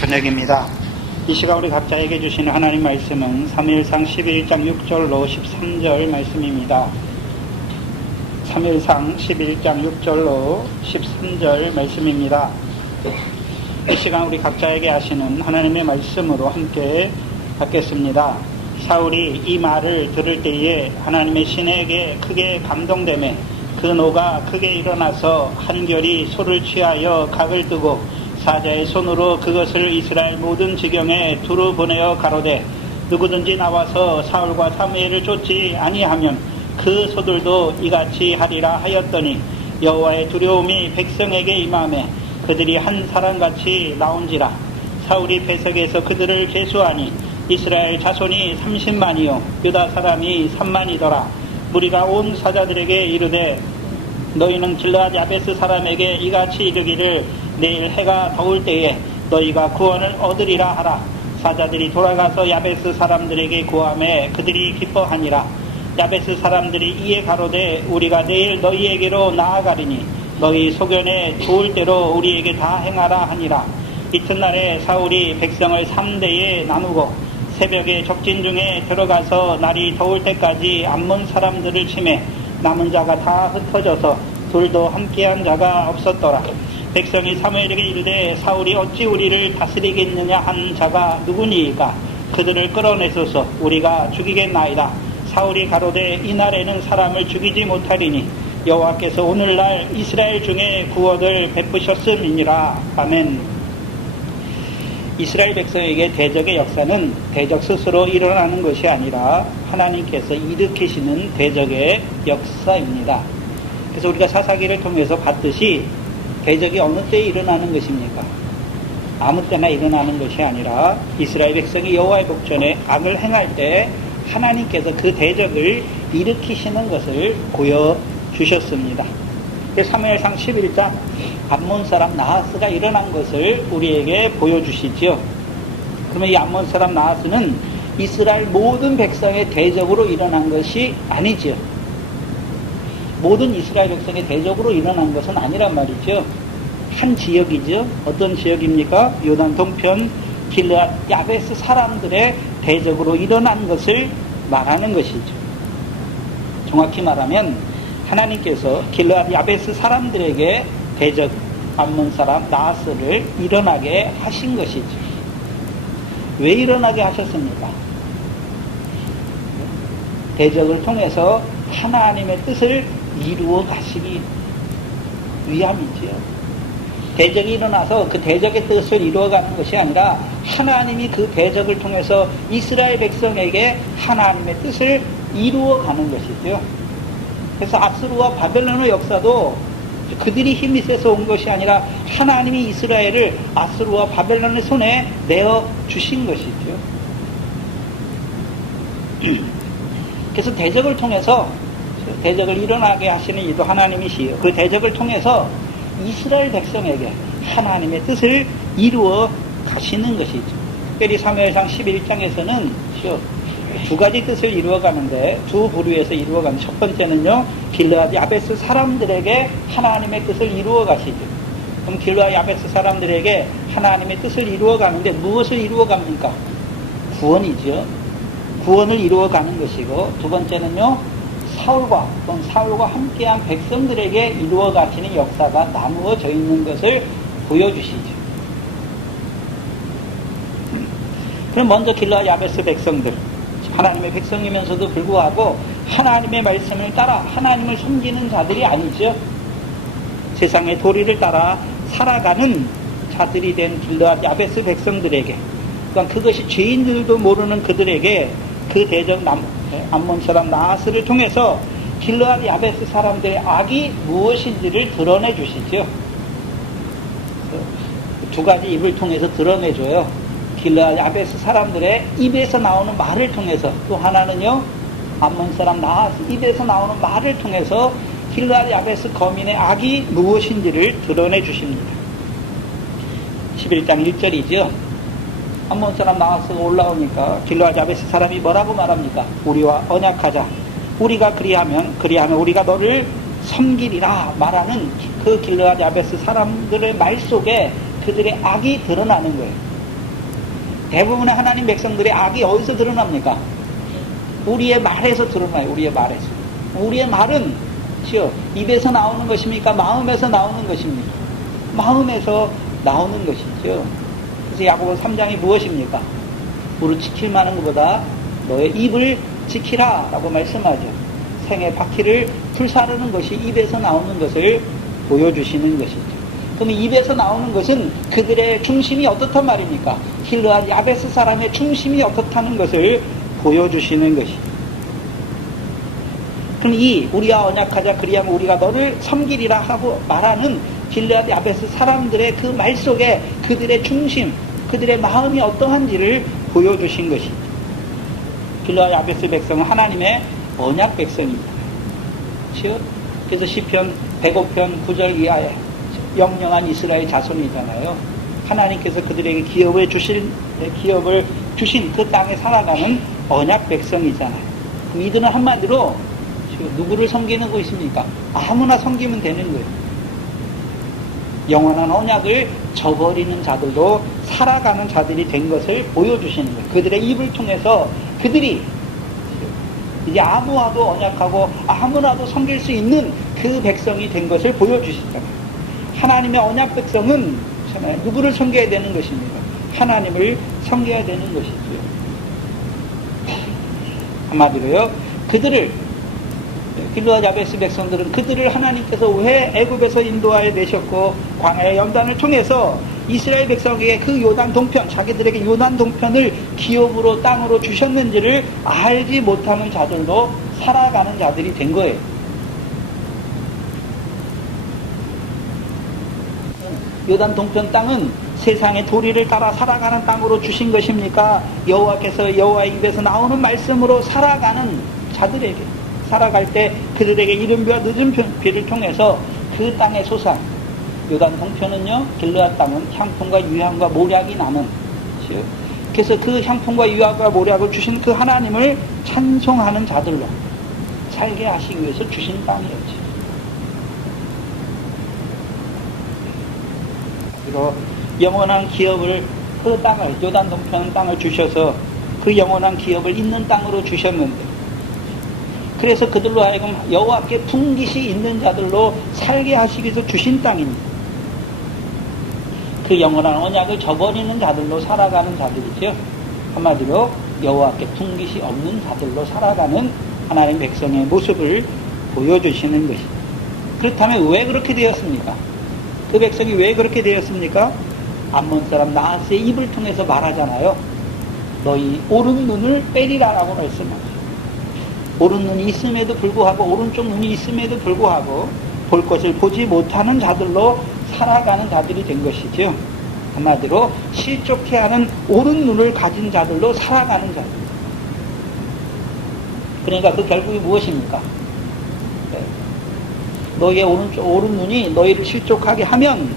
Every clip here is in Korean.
저녁입니다. 이 시간 우리 각자에게 주시는 하나님 말씀은 사무엘상 11장 6절로 13절 말씀입니다. 사무엘상 11장 6절로 13절 말씀입니다. 이 시간 우리 각자에게 하시는 하나님의 말씀으로 함께 받겠습니다. 사울이 이 말을 들을 때에 하나님의 신에게 크게 감동되매 그 노가 크게 일어나서 한결이 소를 취하여 각을 뜨고 사자의 손으로 그것을 이스라엘 모든 지경에 두루 보내어 가로되 누구든지 나와서 사울과 사무엘을 쫓지 아니하면 그 소들도 이같이 하리라 하였더니 여호와의 두려움이 백성에게 임하매 그들이 한 사람같이 나온지라. 사울이 배석에서 그들을 계수하니 이스라엘 자손이 30만이요 유다 사람이 3만이더라. 무리가 온 사자들에게 이르되 너희는 길르앗 야베스 사람에게 이같이 이르기를 내일 해가 더울 때에 너희가 구원을 얻으리라 하라. 사자들이 돌아가서 야베스 사람들에게 구하매 그들이 기뻐하니라. 야베스 사람들이 이에 가로되 우리가 내일 너희에게로 나아가리니 너희 소견에 좋을 대로 우리에게 다 행하라 하니라. 이튿날에 사울이 백성을 3대에 나누고 새벽에 적진 중에 들어가서 날이 더울 때까지 암몬 사람들을 치매 남은 자가 다 흩어져서 둘도 함께한 자가 없었더라. 백성이 사무엘에게 이르되 사울이 어찌 우리를 다스리겠느냐 한 자가 누구니이까 그들을 끌어내소서 우리가 죽이겠나이다. 사울이 가로되 이날에는 사람을 죽이지 못하리니 여호와께서 오늘날 이스라엘 중에 구원을 베푸셨음이니라. 아멘. 이스라엘 백성에게 대적의 역사는 대적 스스로 일어나는 것이 아니라 하나님께서 일으키시는 대적의 역사입니다. 그래서 우리가 사사기를 통해서 봤듯이 대적이 어느 때에 일어나는 것입니까? 아무 때나 일어나는 것이 아니라 이스라엘 백성이 여호와의 복전에 악을 행할 때 하나님께서 그 대적을 일으키시는 것을 보여주셨습니다. 사무엘상 11장 암몬 사람 나하스가 일어난 것을 우리에게 보여주시지요. 그러면 이 암몬 사람 나하스는 이스라엘 모든 백성의 대적으로 일어난 것이 아니지요. 모든 이스라엘 백성의 대적으로 일어난 것은 아니란 말이죠. 한 지역이죠. 어떤 지역입니까? 요단 동편 길르앗 야베스 사람들의 대적으로 일어난 것을 말하는 것이죠. 정확히 말하면 하나님께서 길르앗 야베스 사람들에게 대적 암몬 사람 나하스를 일어나게 하신 것이죠. 왜 일어나게 하셨습니까? 대적을 통해서 하나님의 뜻을 이루어 가시기 위함이지요. 대적이 일어나서 그 대적의 뜻을 이루어가는 것이 아니라 하나님이 그 대적을 통해서 이스라엘 백성에게 하나님의 뜻을 이루어가는 것이죠. 그래서 아수르와 바벨론의 역사도 그들이 힘이 세서 온 것이 아니라 하나님이 이스라엘을 아수르와 바벨론의 손에 내어 주신 것이죠. 그래서 대적을 통해서 대적을 일어나게 하시는 이도 하나님이시요. 그 대적을 통해서 이스라엘 백성에게 하나님의 뜻을 이루어 가시는 것이죠. 특별히 사무엘상 11장에서는 두 가지 뜻을 이루어가는데 두 부류에서 이루어가는 첫 번째는요 길르앗 야베스 사람들에게 하나님의 뜻을 이루어 가시죠. 그럼 길르앗 야베스 사람들에게 하나님의 뜻을 이루어 가는데 무엇을 이루어 갑니까? 구원이죠. 구원을 이루어 가는 것이고 두 번째는요 사울과 함께한 백성들에게 이루어 가시는 역사가 나누어져 있는 것을 보여주시죠. 그럼 먼저 길르앗 야베스 백성들 하나님의 백성이면서도 불구하고 하나님의 말씀을 따라 하나님을 섬기는 자들이 아니죠. 세상의 도리를 따라 살아가는 자들이 된 길르앗 야베스 백성들에게 그러니까 그것이 죄인들도 모르는 그들에게 그 대적 암몬 사람 나하스를 통해서 길르앗 야베스 사람들의 악이 무엇인지를 드러내 주시죠. 두 가지 입을 통해서 드러내줘요. 길르앗 야베스 사람들의 입에서 나오는 말을 통해서 또 하나는요 암몬 사람 나하스 입에서 나오는 말을 통해서 길르앗 야베스 거민의 악이 무엇인지를 드러내 주십니다. 11장 1절이죠. 암몬 사람 나하스가 올라오니까 길르앗 야베스 사람이 뭐라고 말합니까? 우리와 언약하자. 우리가 그리하면 우리가 너를 섬기리라 말하는 그 길르앗 야베스 사람들의 말 속에 그들의 악이 드러나는 거예요. 대부분의 하나님 백성들의 악이 어디서 드러납니까? 우리의 말에서 드러나요. 우리의 말에서. 우리의 말은 입에서 나오는 것입니까? 마음에서 나오는 것입니까? 마음에서 나오는 것이죠. 그래서 야고보 3장이 무엇입니까? 무릇 지킬 만한 것보다 너의 입을 지키라 라고 말씀하죠. 생의 바퀴를 불사르는 것이 입에서 나오는 것을 보여주시는 것이죠. 그럼 입에서 나오는 것은 그들의 중심이 어떻단 말입니까? 길르앗 야베스 사람의 중심이 어떻다는 것을 보여주시는 것이죠. 그럼 우리와 언약하자 그리하면 우리가 너를 섬기리라 하고 말하는 길르앗 야베스 사람들의 그 말 속에 그들의 중심, 그들의 마음이 어떠한지를 보여주신 것이죠. 길르앗 야베스 백성은 하나님의 언약 백성입니다. 그래서 시편 105편 9절 이하에 영영한 이스라엘 자손이잖아요. 하나님께서 그들에게 기업을 주신 그 땅에 살아가는 언약 백성이잖아요. 그럼 이들은 한마디로 누구를 섬기는 것입니까? 아무나 섬기면 되는 거예요. 영원한 언약을 저버리는 자들도 살아가는 자들이 된 것을 보여주시는 거예요. 그들의 입을 통해서 그들이 이제 아무와도 언약하고 아무나도 섬길 수 있는 그 백성이 된 것을 보여주시잖아요. 하나님의 언약 백성은 누구를 섬겨야 되는 것입니까? 하나님을 섬겨야 되는 것이죠. 한마디로요, 길르앗 야베스 백성들은 그들을 하나님께서 왜 애굽에서 인도하여 내셨고 광야의 연단을 통해서 이스라엘 백성에게 그 요단 동편, 자기들에게 요단 동편을 기업으로 땅으로 주셨는지를 알지 못하는 자들도 살아가는 자들이 된 거예요. 요단 동편 땅은 세상의 도리를 따라 살아가는 땅으로 주신 것입니까? 여호와께서 여호와의 입에서 나오는 말씀으로 살아가는 자들에게, 살아갈 때 그들에게 이른 비와 늦은 비를 통해서 그 땅의 소산, 요단 동편은요, 길르앗 땅은 향품과 유향과 모략이 나는, 그래서 그 향품과 유향과 모략을 주신 그 하나님을 찬송하는 자들로 살게 하시기 위해서 주신 땅이었지. 그리고 영원한 기업을, 그 땅을, 요단 동편 땅을 주셔서 그 영원한 기업을 있는 땅으로 주셨는데, 그래서 그들로 하여금 여호와께 분깃이 있는 자들로 살게 하시기 위해서 주신 땅입니다. 그 영원한 언약을 저버리는 자들로 살아가는 자들이죠. 한마디로 여호와께 분깃이 없는 자들로 살아가는 하나님 백성의 모습을 보여주시는 것입니다. 그렇다면 왜 그렇게 되었습니까? 그 백성이 왜 그렇게 되었습니까? 암몬 사람 나하스의 입을 통해서 말하잖아요. 너희 오른 눈을 빼리라라고 말씀하죠. 오른 눈이 있음에도 불구하고, 오른쪽 눈이 있음에도 불구하고 볼 것을 보지 못하는 자들로 살아가는 자들이 된 것이죠. 한마디로 실족해 하는 오른 눈을 가진 자들로 살아가는 자들. 그러니까 그 결국이 무엇입니까? 너희의 오른 눈이 너희를 실족하게 하면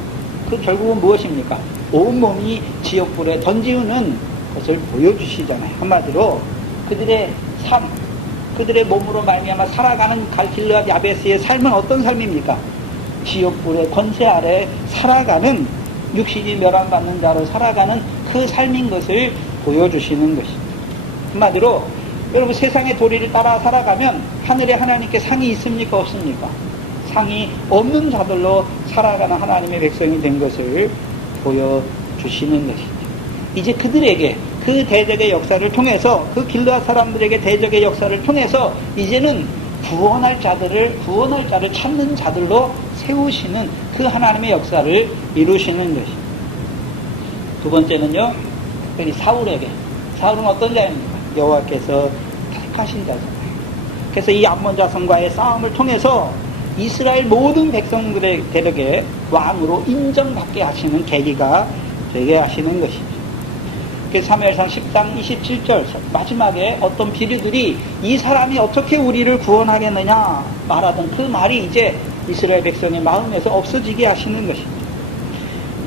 그 결국은 무엇입니까? 온몸이 지옥불에 던지우는 것을 보여주시잖아요. 한마디로 그들의 삶, 그들의 몸으로 말미암아 살아가는 길르앗 야베스의 삶은 어떤 삶입니까? 지옥불의 권세 아래 살아가는, 육신이 멸함받는 자로 살아가는 그 삶인 것을 보여주시는 것입니다. 한마디로 여러분, 세상의 도리를 따라 살아가면 하늘에 하나님께 상이 있습니까? 없습니까? 상이 없는 자들로 살아가는 하나님의 백성이 된 것을 보여주시는 것이죠. 이제 그들에게 그 대적의 역사를 통해서, 그 길르앗 사람들에게 대적의 역사를 통해서 이제는 구원할 자를 찾는 자들로 세우시는 그 하나님의 역사를 이루시는 것입니다. 두 번째는요, 특별히 사울에게. 사울은 어떤 자입니까? 여호와께서 택하신 자잖아요. 그래서 이 암몬 자손과의 싸움을 통해서 이스라엘 모든 백성들에게 왕으로 인정받게 하시는 계기가 되게 하시는 것이죠. 사무엘상 10장 27절 마지막에 어떤 비류들이 이 사람이 어떻게 우리를 구원하겠느냐 말하던 그 말이 이제 이스라엘 백성의 마음에서 없어지게 하시는 것입니다.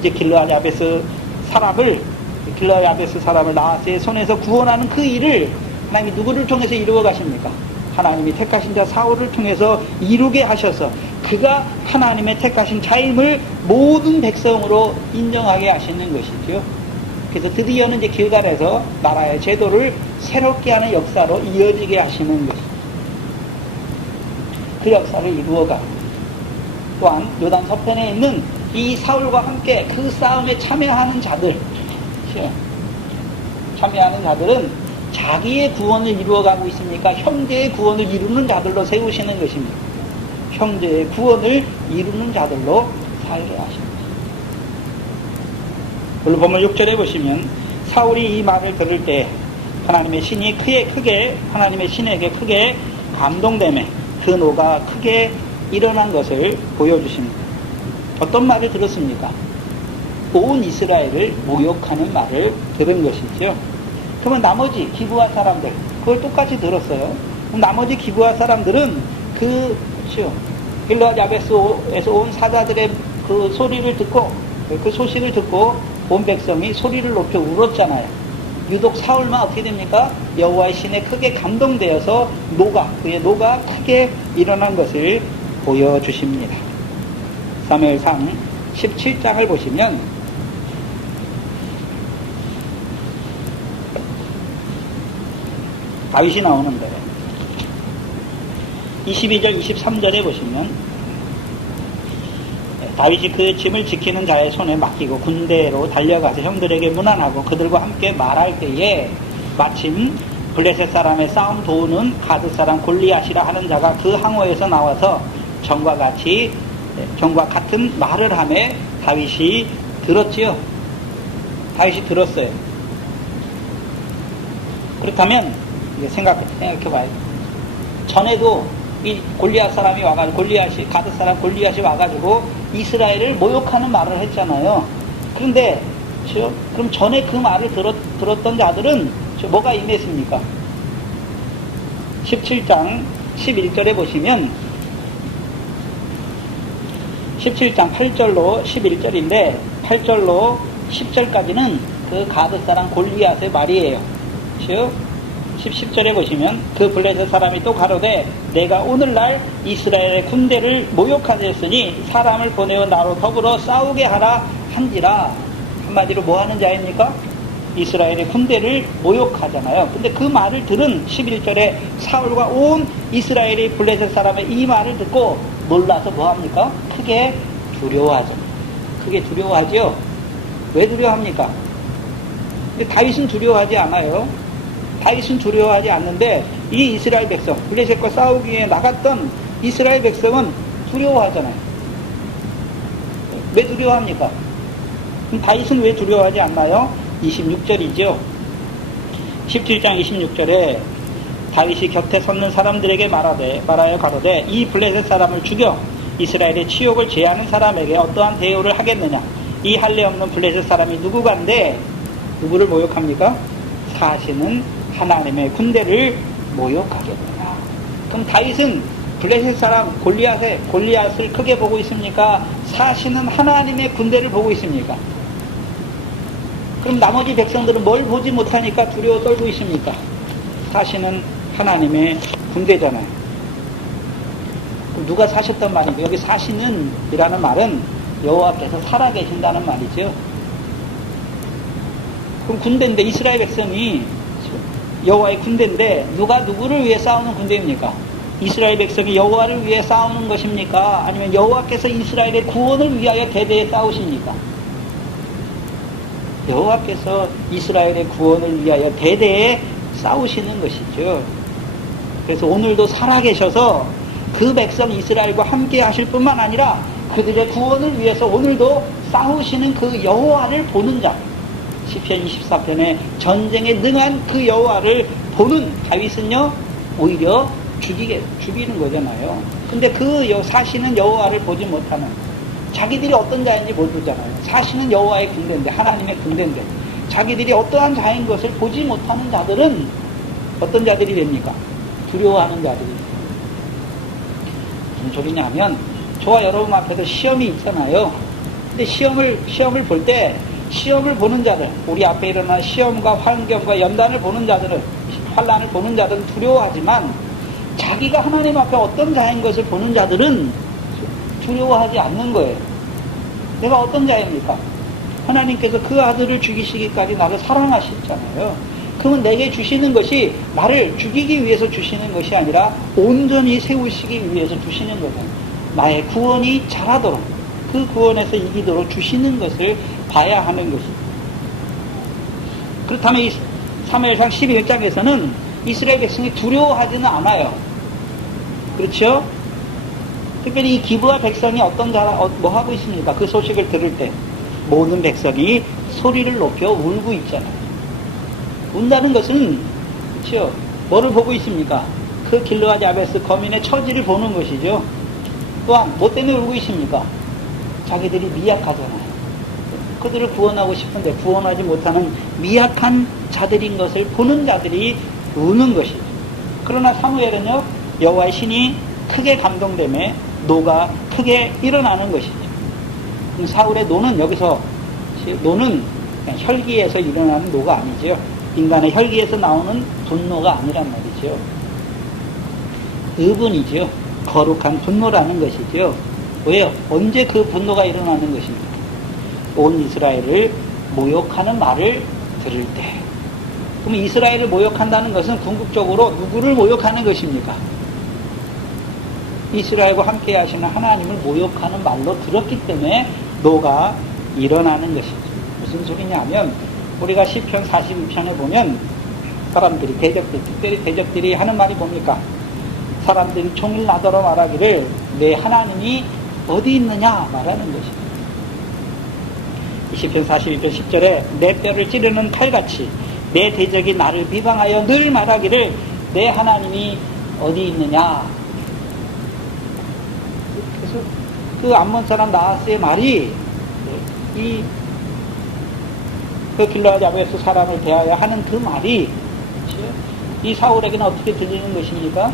이제 길르앗 야베스 사람을 나하스의 손에서 구원하는 그 일을 하나님이 누구를 통해서 이루어 가십니까? 하나님이 택하신 자 사울을 통해서 이루게 하셔서 그가 하나님의 택하신 자임을 모든 백성으로 인정하게 하시는 것이죠. 그래서 드디어는 이제 길갈에서 나라의 제도를 새롭게 하는 역사로 이어지게 하시는 것입니다. 그 역사를 이루어가 또한 요단 서편에 있는 이 사울과 함께 그 싸움에 참여하는 자들은 자기의 구원을 이루어가고 있으니까 형제의 구원을 이루는 자들로 세우시는 것입니다. 형제의 구원을 이루는 자들로 살게 하십니다. 오늘 본문 6절에 보시면 사울이 이 말을 들을 때 하나님의 신이 하나님의 신에게 크게 감동되매 그 노가 크게 일어난 것을 보여주십니다. 어떤 말을 들었습니까? 온 이스라엘을 모욕하는 말을 들은 것이죠. 그러면 나머지 기브아 사람들 그걸 똑같이 들었어요. 그럼 나머지 기브아 사람들은 길르앗 야베스에서 온 사자들의 그 소리를 듣고 그 소식을 듣고 온 백성이 소리를 높여 울었잖아요. 유독 사울만 어떻게 됩니까? 여호와의 신에 크게 감동되어서 그의 노가 크게 일어난 것을 보여주십니다. 사무엘상 17장을 보시면 다윗이 나오는데 22절 23절에 보시면 다윗이 그 짐을 지키는 자의 손에 맡기고 군대로 달려가서 형들에게 문안하고 그들과 함께 말할 때에 마침 블레셋 사람의 싸움 도우는 가드 사람 골리앗이라 하는 자가 그 항우에서 나와서 전과 같은 말을 하며 다윗이 들었지요. 다윗이 들었어요. 그렇다면 생각해봐요. 전에도 이 골리앗 사람이 와가지고 가드 사람 골리앗이 와가지고 이스라엘을 모욕하는 말을 했잖아요. 그런데 그럼 전에 그 말을 들었던 자들은 뭐가 임했습니까? 17장 11절에 보시면 17장 8절로 11절인데 8절로 10절까지는 그 가드 사람 골리앗의 말이에요. 즉 10절에 보시면 그 블레셋 사람이 또 가로되 내가 오늘날 이스라엘의 군대를 모욕하였으니 사람을 보내어 나로 더불어 싸우게 하라 한지라. 한마디로 뭐 하는 자입니까? 이스라엘의 군대를 모욕하잖아요. 근데 그 말을 들은 11절에 사울과 온 이스라엘이 블레셋 사람의 이 말을 듣고 놀라서 뭐 합니까? 크게 두려워하죠. 크게 두려워하죠. 왜 두려워합니까? 근데 다윗은 두려워하지 않아요. 다윗은 두려워하지 않는데 이 이스라엘 백성, 블레셋과 싸우기 위해 나갔던 이스라엘 백성은 두려워하잖아요. 왜 두려워합니까? 그럼 다윗은 왜 두려워하지 않나요? 26절이죠. 17장 26절에 다윗이 곁에 섰는 사람들에게 말하여 가로되 이 블레셋 사람을 죽여 이스라엘의 치욕을 제하는 사람에게 어떠한 대우를 하겠느냐. 이 할례 없는 블레셋 사람이 누구간데 누구를 모욕합니까? 사시는 하나님의 군대를 모욕하겠느냐. 그럼 다윗은 블레셋 사람 골리앗을 크게 보고 있습니까? 사시는 하나님의 군대를 보고 있습니까? 그럼 나머지 백성들은 뭘 보지 못하니까 두려워 떨고 있습니까? 사시는 하나님의 군대잖아요. 그럼 누가 사셨단 말입니까? 여기 사시는 이라는 말은 여호와께서 살아계신다는 말이죠. 그럼 군대인데 이스라엘 백성이 여호와의 군대인데 누가 누구를 위해 싸우는 군대입니까? 이스라엘 백성이 여호와를 위해 싸우는 것입니까? 아니면 여호와께서 이스라엘의 구원을 위하여 대대에 싸우십니까? 여호와께서 이스라엘의 구원을 위하여 대대에 싸우시는 것이죠. 그래서 오늘도 살아계셔서 그 백성 이스라엘과 함께 하실 뿐만 아니라 그들의 구원을 위해서 오늘도 싸우시는 그 여호와를 보는 자, 시편 24편에 전쟁에 능한 그 여호와를 보는 다윗은요 오히려 죽이는 거잖아요. 근데 그 사시는 여호와를 보지 못하는 자기들이 어떤 자인지 모르잖아요. 사시는 여호와의 군대인데, 하나님의 군대인데 자기들이 어떠한 자인 것을 보지 못하는 자들은 어떤 자들이 됩니까? 두려워하는 자들이. 무슨 소리냐면 저와 여러분 앞에서 시험이 있잖아요. 근데 시험을 볼 때 시험을 보는 자들, 우리 앞에 일어난 시험과 환경과 연단을 보는 자들은, 환난을 보는 자들은 두려워하지만 자기가 하나님 앞에 어떤 자인 것을 보는 자들은 두려워하지 않는 거예요. 내가 어떤 자입니까? 하나님께서 그 아들을 죽이시기까지 나를 사랑하셨잖아요. 그러면 내게 주시는 것이 나를 죽이기 위해서 주시는 것이 아니라 온전히 세우시기 위해서 주시는 거잖아요. 나의 구원이 자라도록, 그 구원에서 이기도록 주시는 것을 봐야 하는 것입니다. 그렇다면 이 사무엘상 11장에서는 이스라엘 백성이 두려워하지는 않아요. 그렇죠? 특별히 이 기브아 백성이 뭐 하고 있습니까? 그 소식을 들을 때 모든 백성이 소리를 높여 울고 있잖아요. 운다는 것은, 그렇죠? 뭐를 보고 있습니까? 그 길르앗 야베스 거민의 처지를 보는 것이죠. 또한 뭐 때문에 울고 있습니까? 자기들이 미약하잖아요. 그들을 구원하고 싶은데 구원하지 못하는 미약한 자들인 것을 보는 자들이 우는 것이죠. 그러나 사무엘은요, 여호와의 신이 크게 감동되며 노가 크게 일어나는 것이죠. 사울의 노는 여기서, 노는 그냥 혈기에서 일어나는 노가 아니죠. 인간의 혈기에서 나오는 분노가 아니란 말이죠. 의분이죠. 거룩한 분노라는 것이죠. 왜요? 언제 그 분노가 일어나는 것입니까? 온 이스라엘을 모욕하는 말을 들을 때. 그럼 이스라엘을 모욕한다는 것은 궁극적으로 누구를 모욕하는 것입니까? 이스라엘과 함께 하시는 하나님을 모욕하는 말로 들었기 때문에 노가 일어나는 것이죠. 무슨 소리냐면 우리가 시편 42편에 보면 사람들이, 대적들, 특별히 대적들이 하는 말이 뭡니까? 사람들이 종일 나더러 말하기를 내 하나님이 어디 있느냐 말하는 것이죠. 시편 42편 10절에 내 뼈를 찌르는 칼같이 내 대적이 나를 비방하여 늘 말하기를 내 하나님이 어디 있느냐. 그래서 그 암몬 사람 나하스의 말이 그 길르앗 야베스 사람을 대하여 하는 그 말이 이 사울에게는 어떻게 들리는 것입니까?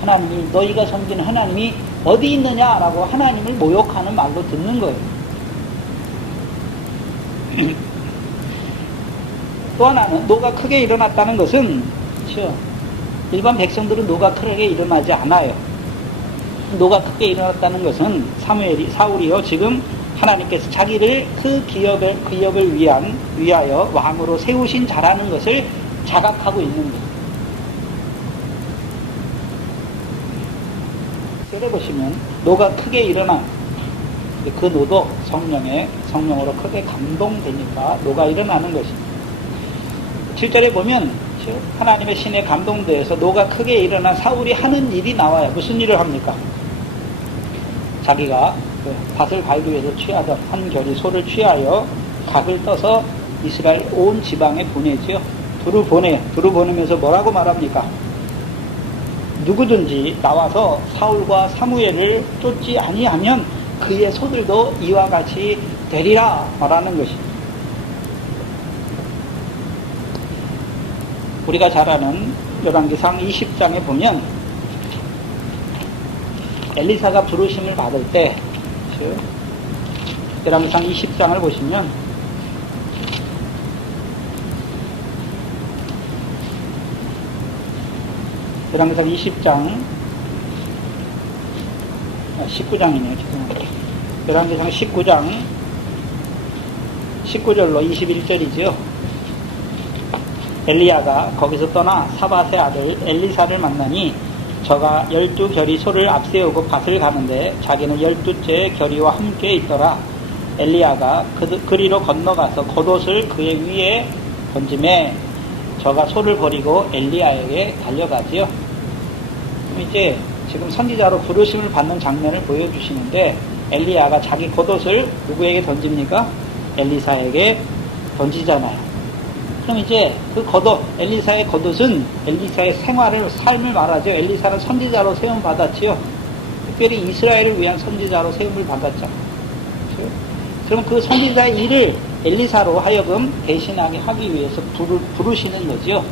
하나님이, 너희가 섬기는 하나님이 어디 있느냐라고 하나님을 모욕하는 말로 듣는 거예요. 또 하나는 노가 크게 일어났다는 것은, 그렇죠? 일반 백성들은 노가 크게 일어나지 않아요. 노가 크게 일어났다는 것은 사울이요, 지금 하나님께서 자기를 그 기업을 위하여 왕으로 세우신 자라는 것을 자각하고 있는 거예요. 때려보시면 노가 크게 일어난 그 노도 성령으로 크게 감동되니까 노가 일어나는 것입니다. 7절에 보면 하나님의 신에 감동돼서 노가 크게 일어난 사울이 하는 일이 나와요. 무슨 일을 합니까? 자기가 밭을 갈기 위해서 취하던 한 결이 소를 취하여 각을 떠서 이스라엘 온 지방에 보내죠. 두루 보내면서 뭐라고 말합니까? 누구든지 나와서 사울과 사무엘을 쫓지 아니하면 그의 소들도 이와 같이 되리라 말하는 것입니다. 우리가 잘 아는 열왕기상 20장에 보면 엘리사가 부르심을 받을 때, 열왕기상 20장을 보시면 열왕기상 20장 19장이네요. 열왕기상 19장 19절로 21절이죠. 엘리야가 거기서 떠나 사밧의 아들 엘리사를 만나니 저가 12결의 소를 앞세우고 밭을 가는데 자기는 12째 결의와 함께 있더라. 엘리야가 그리로 건너가서 겉옷을 그의 위에 던지매 저가 소를 버리고 엘리야에게 달려가지요. 그럼 이제 지금 선지자로 부르심을 받는 장면을 보여주시는데 엘리야가 자기 겉옷을 누구에게 던집니까? 엘리사에게 던지잖아요. 그럼 이제 그 겉옷, 엘리사의 겉옷은 엘리사의 삶을 말하죠. 엘리사는 선지자로 세움 받았지요. 특별히 이스라엘을 위한 선지자로 세움을 받았잖아요. 그렇죠? 그럼 그 선지자의 일을 엘리사로 하여금 대신하게 하기 위해서 부르시는 거죠.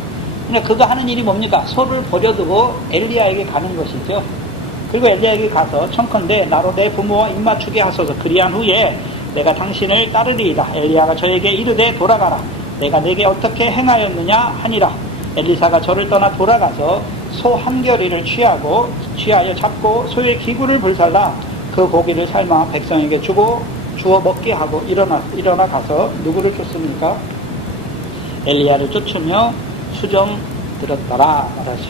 그러니까 그가 하는 일이 뭡니까? 소를 버려두고 엘리야에게 가는 것이죠. 그리고 엘리야에게 가서 청컨대 나로 내 부모와 입맞추게 하소서. 그리한 후에 내가 당신을 따르리이다. 엘리야가 저에게 이르되 돌아가라. 내가 내게 어떻게 행하였느냐 하니라. 엘리사가 저를 떠나 돌아가서 소 한 결의를 취하여 잡고 소의 기구를 불살라 그 고기를 삶아 백성에게 주고 주워 먹게 하고 일어나 가서 누구를 쫓습니까? 엘리야를 쫓으며 수정 들었더라 말하죠.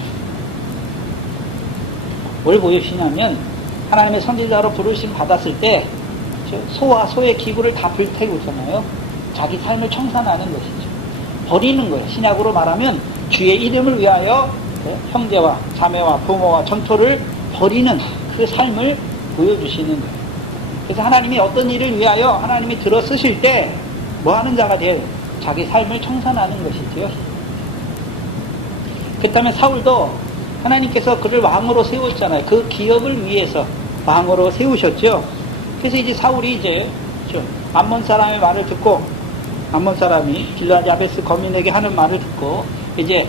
뭘 보여주시냐면 하나님의 선지자로 부르심 받았을 때 소와 소의 기구를 다 불태우잖아요. 자기 삶을 청산하는 것이죠. 버리는 거예요. 신약으로 말하면 주의 이름을 위하여 형제와 자매와 부모와 전토를 버리는 그 삶을 보여주시는 거예요. 그래서 하나님이 어떤 일을 위하여 하나님이 들어 쓰실 때 뭐 하는 자가 돼요? 자기 삶을 청산하는 것이죠. 그렇다면 사울도 하나님께서 그를 왕으로 세웠잖아요. 그 기업을 위해서 왕으로 세우셨죠. 그래서 이제 사울이 이제 암몬 사람의 말을 듣고, 암몬 사람이 길르앗 야베스 거민에게 하는 말을 듣고 이제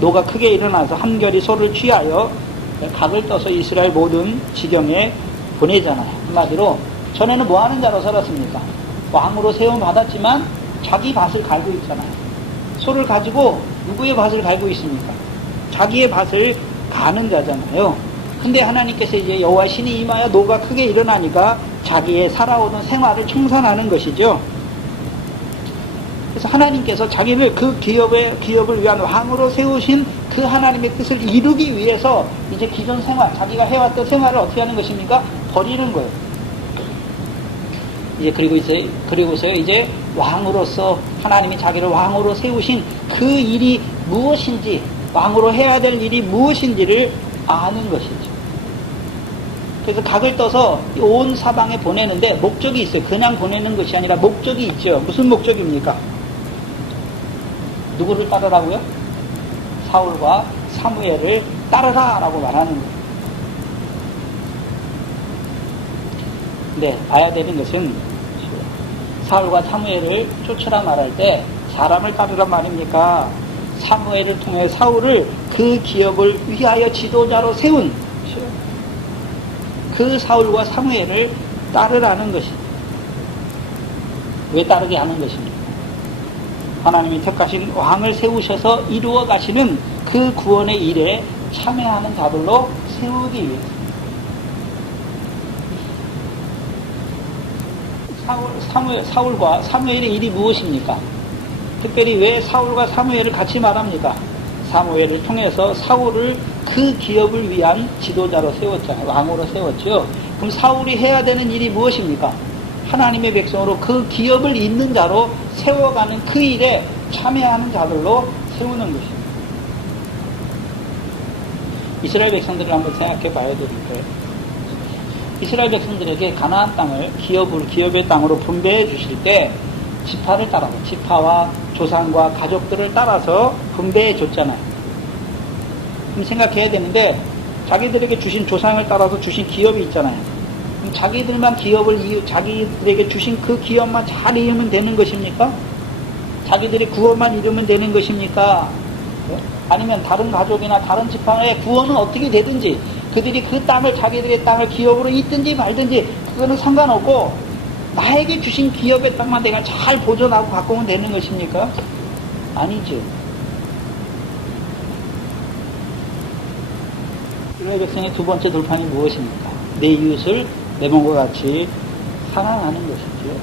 노가 크게 일어나서 한결이 소를 취하여 각을 떠서 이스라엘 모든 지경에 보내잖아요. 한마디로 전에는 뭐 하는 자로 살았습니까? 왕으로 세움 받았지만 자기 밭을 갈고 있잖아요. 소를 가지고 누구의 밭을 갈고 있습니까? 자기의 밭을 가는 자잖아요. 근데 하나님께서 이제 여호와 신이 임하여 노가 크게 일어나니까 자기의 살아오던 생활을 청산하는 것이죠. 그래서 하나님께서 자기를 그 기업을 위한 왕으로 세우신 그 하나님의 뜻을 이루기 위해서 이제 기존 생활, 자기가 해왔던 생활을 어떻게 하는 것입니까? 버리는 거예요. 이제 그리고서 이제 왕으로서 하나님이 자기를 왕으로 세우신 그 일이 무엇인지, 왕으로 해야 될 일이 무엇인지를 아는 것이죠. 그래서 각을 떠서 온 사방에 보내는데 목적이 있어요. 그냥 보내는 것이 아니라 목적이 있죠. 무슨 목적입니까? 누구를 따르라고요? 사울과 사무엘을 따르라 라고 말하는 거예요. 근데 봐야 되는 것은 사울과 사무엘을 쫓으라 말할 때 사람을 따르란 말입니까? 사무엘을 통해 사울을 그 기업을 위하여 지도자로 세운 그 사울과 사무엘을 따르라는 것입니다. 왜 따르게 하는 것입니까? 하나님이 택하신 왕을 세우셔서 이루어 가시는 그 구원의 일에 참여하는 자들로 세우기 위해서. 사울과 사무엘의 일이 무엇입니까? 특별히 왜 사울과 사무엘을 같이 말합니까? 사무엘을 통해서 사울을 그 기업을 위한 지도자로 세웠잖아요. 왕으로 세웠죠. 그럼 사울이 해야 되는 일이 무엇입니까? 하나님의 백성으로 그 기업을 잇는 자로 세워가는 그 일에 참여하는 자들로 세우는 것입니다. 이스라엘 백성들을 한번 생각해 봐야 되는데, 이스라엘 백성들에게 가나안 땅을 기업의 땅으로 분배해 주실 때 지파를 따라서, 지파와 조상과 가족들을 따라서 분배해 줬잖아요. 그럼 생각해야 되는데, 자기들에게 주신 조상을 따라서 주신 기업이 있잖아요. 그럼 자기들만 자기들에게 주신 그 기업만 잘 이으면 되는 것입니까? 자기들의 구원만 이루면 되는 것입니까? 아니면 다른 가족이나 다른 지파의 구원은 어떻게 되든지 그들이 그 땅을, 자기들의 땅을 기업으로 잇든지 말든지 그거는 상관없고 나에게 주신 기업의 땅만 내가 잘 보존하고 갖고 오면 되는 것입니까? 아니죠. 이스라엘 백성의 두 번째 돌판이 무엇입니까? 내 이웃을 내 몸과 같이 사랑하는 것이죠.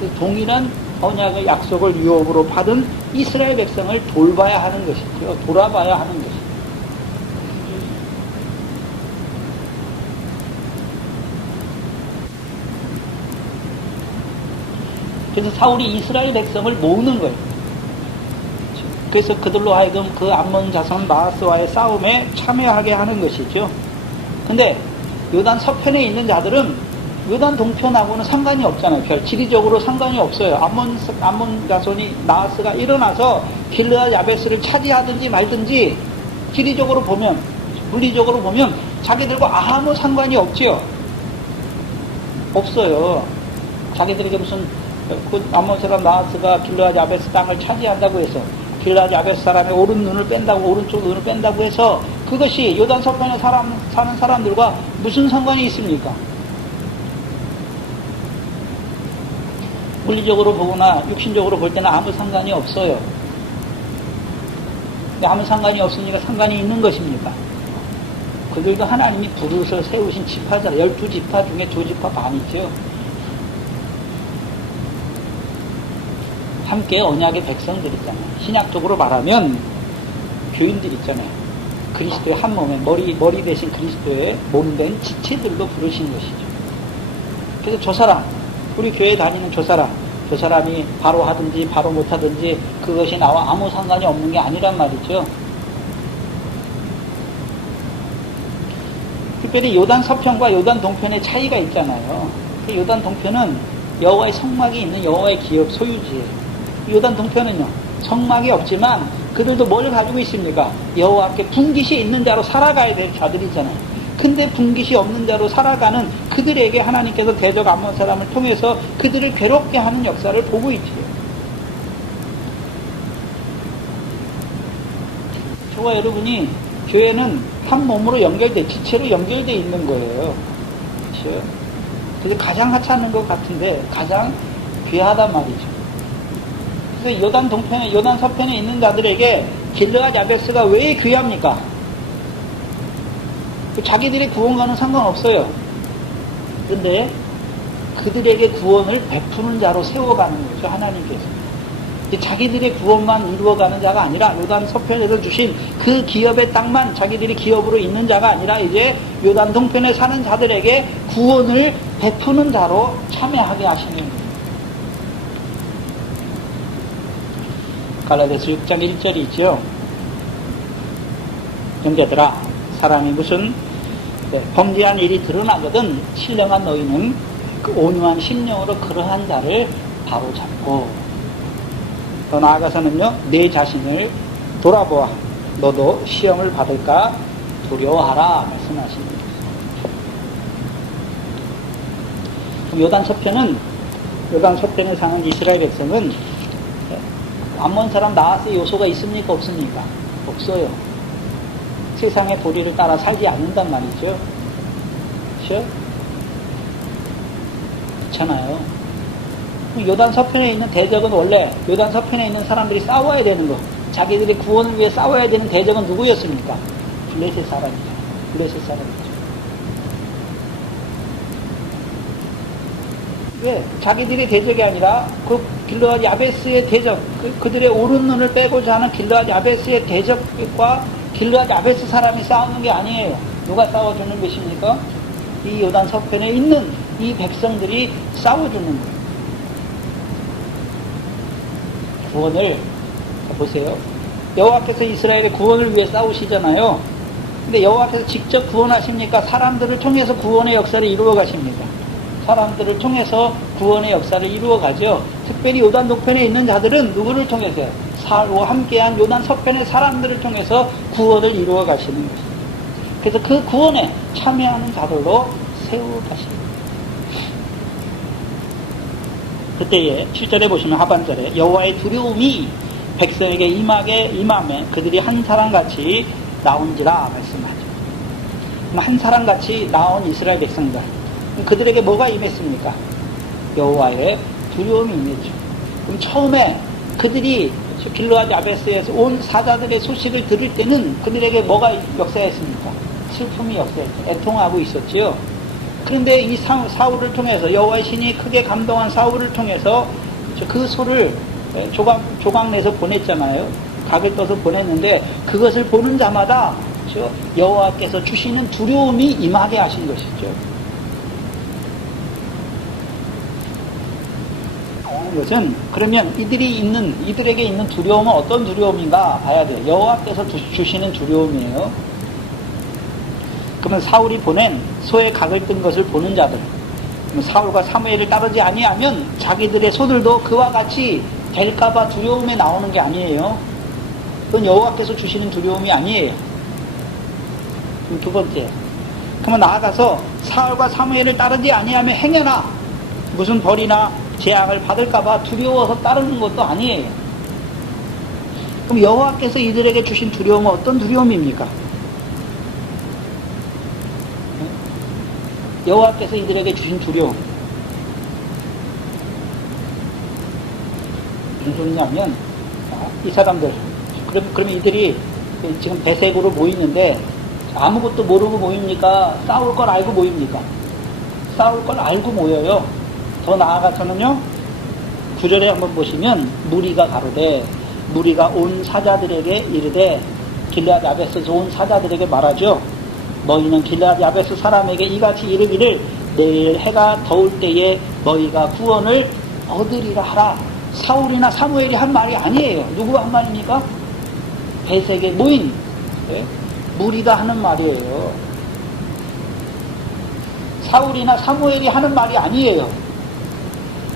그 동일한 언약의 약속을 유업으로 받은 이스라엘 백성을 돌봐야 하는 것이죠. 돌아봐야 하는 것이죠. 그래서 사울이 이스라엘 백성을 모으는 거예요. 그래서 그들로 하여금 그 암몬 자손 마하스와의 싸움에 참여하게 하는 것이죠. 근데 요단 서편에 있는 자들은 요단 동편하고는 상관이 없잖아요. 지리적으로 상관이 없어요. 암몬 자손이 나하스가 일어나서 길르앗 야베스를 차지하든지 말든지 지리적으로 보면, 물리적으로 보면 자기들과 아무 상관이 없지요. 없어요. 자기들에게 무슨 그 암몬 사람 나하스가 길르앗 야베스 땅을 차지한다고 해서 길르앗 야베스 사람의 오른쪽 눈을 뺀다고 해서 그것이 요단 서편에 사는 사람들과 무슨 상관이 있습니까? 물리적으로 보거나 육신적으로 볼 때는 아무 상관이 없어요. 아무 상관이 없으니까 상관이 있는 것입니까? 그들도 하나님이 부르셔 세우신 지파잖아요. 12지파 중에 2지파 반이죠. 함께 언약의 백성들 있잖아요. 신약적으로 말하면 교인들 있잖아요. 그리스도의 한 몸에 머리 대신 그리스도의 몸된 지체들로 부르신 것이죠. 그래서 저 사람, 우리 교회 다니는 저 사람이 바로 하든지 바로 못하든지 그것이 나와 아무 상관이 없는 게 아니란 말이죠. 특별히 요단 서편과 요단 동편의 차이가 있잖아요. 그 요단 동편은 여호와의 성막이 있는 여호와의 기업 소유지예요. 요단 동편은요, 성막이 없지만 그들도 뭘 가지고 있습니까? 여호와께 분깃이 있는 자로 살아가야 될 자들이잖아요. 근데 분깃이 없는 자로 살아가는 그들에게 하나님께서 대적 암몬 사람을 통해서 그들을 괴롭게 하는 역사를 보고 있지요. 저와 여러분이 교회는 한 몸으로 지체로 연결되어 있는 거예요. 그렇죠? 그게 가장 하찮은 것 같은데 가장 귀하단 말이죠. 그래서 요단 서편에 있는 자들에게 길르앗 야베스가 왜 귀합니까? 자기들의 구원과는 상관없어요. 그런데 그들에게 구원을 베푸는 자로 세워가는 거죠, 하나님께서. 자기들의 구원만 이루어가는 자가 아니라 요단 서편에서 주신 그 기업의 땅만 자기들이 기업으로 있는 자가 아니라 이제 요단 동편에 사는 자들에게 구원을 베푸는 자로 참여하게 하시는 거예요. 갈라디아서 6장 1절이 있죠. 형제들아, 사람이 무슨 범죄한 일이 드러나거든 신령한 너희는 그 온유한 심령으로 그러한 자를 바로잡고, 더 나아가서는요, 내 자신을 돌아보아 너도 시험을 받을까 두려워하라 말씀하십니다. 요단 서편에 사는 이스라엘 백성은 암몬 사람 나아스의 요소가 있습니까? 없습니까? 없어요. 세상의 도리를 따라 살지 않는단 말이죠. 그렇죠? 그렇잖아요. 요단 서편에 있는 대적은 원래 요단 서편에 있는 사람들이 싸워야 되는 거, 자기들의 구원을 위해 싸워야 되는 대적은 누구였습니까? 블레셋 사람이죠. 왜? 자기들의 대적이 아니라 그 길르앗 야베스의 대적, 그들의 오른 눈을 빼고자 하는 길르앗 야베스의 대적과 길르앗 야베스 사람이 싸우는 게 아니에요. 누가 싸워주는 것입니까? 이 요단 서편에 있는 이 백성들이 싸워주는 거예요. 구원을 보세요. 여호와께서 이스라엘의 구원을 위해 싸우시잖아요. 근데 여호와께서 직접 구원하십니까? 사람들을 통해서 구원의 역사를 이루어 가십니다. 사람들을 통해서 구원의 역사를 이루어 가죠. 특별히 요단 동편에 있는 자들은 누구를 통해서요? 사울과 함께한 요단 서편의 사람들을 통해서 구원을 이루어 가시는 것입니다. 그래서 그 구원에 참여하는 자들로 세워 가십니다. 그때에 7절에 보시면 하반절에 여호와의 두려움이 백성에게 임함에 그들이 한 사람같이 나온지라 말씀하죠. 한 사람같이 나온 이스라엘 백성들, 그들에게 뭐가 임했습니까? 여호와의 두려움이 임했죠. 그럼 처음에 그들이 길르앗 야베스에서 온 사자들의 소식을 들을 때는 그들에게 뭐가 역사했습니까? 슬픔이 역사했죠. 애통하고 있었지요. 그런데 이 사울을 통해서 여호와의 신이 크게 감동한 사울을 통해서 그 소를 조각 내서 보냈잖아요. 각을 떠서 보냈는데 그것을 보는 자마다 여호와께서 주시는 두려움이 임하게 하신 것이죠. 것은 그러면 이들에게 있는 두려움은 어떤 두려움인가 봐야 돼요. 여호와께서 주시는 두려움이에요. 그러면 사울이 보낸 소의 각을 뜬 것을 보는 자들, 사울과 사무엘을 따르지 아니하면 자기들의 소들도 그와 같이 될까봐 두려움에 나오는 게 아니에요. 그건 여호와께서 주시는 두려움이 아니에요. 그럼 두 번째, 그러면 나아가서 사울과 사무엘을 따르지 아니하면 행여나 무슨 벌이나 재앙을 받을까봐 두려워서 따르는 것도 아니에요. 그럼 여호와께서 이들에게 주신 두려움은 어떤 두려움입니까? 여호와께서 이들에게 주신 두려움 무슨 소리냐면, 이 사람들, 그럼 이들이 지금 배색으로 모이는데 아무것도 모르고 모입니까? 싸울 걸 알고 모입니까? 싸울 걸 알고 모여요. 더 나아가서는요, 9절에 한번 보시면 무리가 가로되 무리가 온 사자들에게 이르되 길르앗 야베스에서 온 사자들에게 말하죠. 너희는 길르앗 야베스 사람에게 이같이 이르기를 내일 해가 더울 때에 너희가 구원을 얻으리라 하라. 사울이나 사무엘이 한 말이 아니에요. 누구가 한 말입니까? 베색의 모인 무리가 하는 말이에요. 사울이나 사무엘이 하는 말이 아니에요.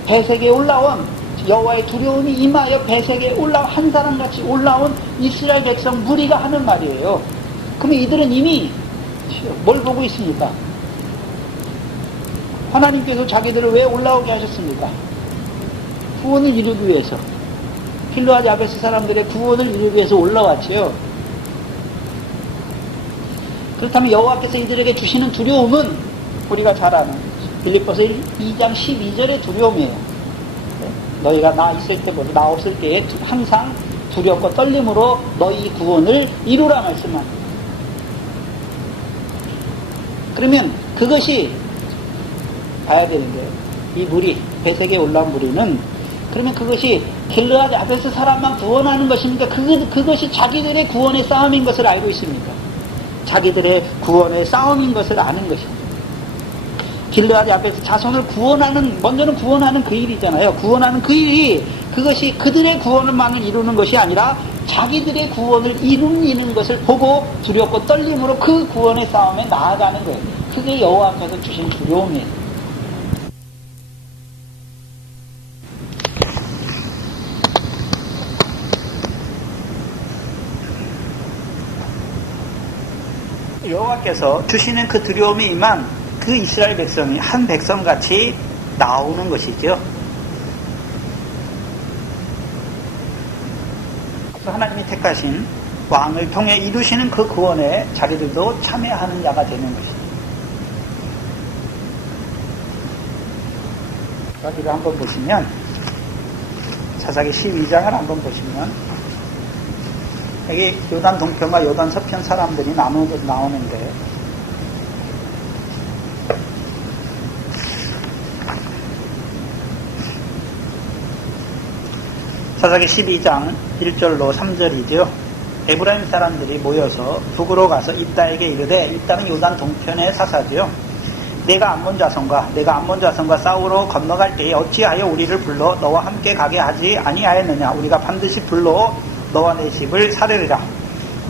배색에 올라온 여호와의 두려움이 임하여 배색에 올라온 한 사람같이 올라온 이스라엘 백성 무리가 하는 말이에요. 그럼 이들은 이미 뭘 보고 있습니까? 하나님께서 자기들을 왜 올라오게 하셨습니까? 구원을 이루기 위해서. 길르앗 야베스 사람들의 구원을 이루기 위해서 올라왔지요. 그렇다면 여호와께서 이들에게 주시는 두려움은 우리가 잘 아는 빌립보서 2장 12절의 두려움이에요. 너희가 나 있을 때보다 나 없을 때에 항상 두렵고 떨림으로 너희 구원을 이루라 말씀합니다. 그러면 그것이 봐야 되는데 이 무리, 배색에 올라온 무리는 그러면 그것이 길르앗 야베스 사람만 구원하는 것입니까? 그것이 자기들의 구원의 싸움인 것을 알고 있습니까? 자기들의 구원의 싸움인 것을 아는 것입니다. 길르앗 야베스 자손을 먼저는 구원하는 그 일이잖아요. 구원하는 그 일이 그것이 그들의 구원만을 이루는 것이 아니라 자기들의 구원을 이루는 것을 보고 두렵고 떨림으로 그 구원의 싸움에 나아가는 거예요. 그게 여호와께서 주신 두려움이에요. 여호와께서 주시는 그 두려움이 임한 그 이스라엘 백성이 한 백성같이 나오는 것이죠. 하나님이 택하신 왕을 통해 이루시는 그 구원에 자기들도 참여하는 자가 되는 것입니다. 여기를 한번 보시면 사사기 12장을 한번 보시면 여기 요단 동편과 요단 서편 사람들이 나오는데 사사기 12장 1절로 3절이죠. 에브라임 사람들이 모여서 북으로 가서 입다에게 이르되, 입다는 요단 동편의 사사죠. 내가 암몬 자손과 싸우러 건너갈 때에 어찌하여 우리를 불러 너와 함께 가게 하지 아니하였느냐. 우리가 반드시 불러 너와 내 집을 사르리라.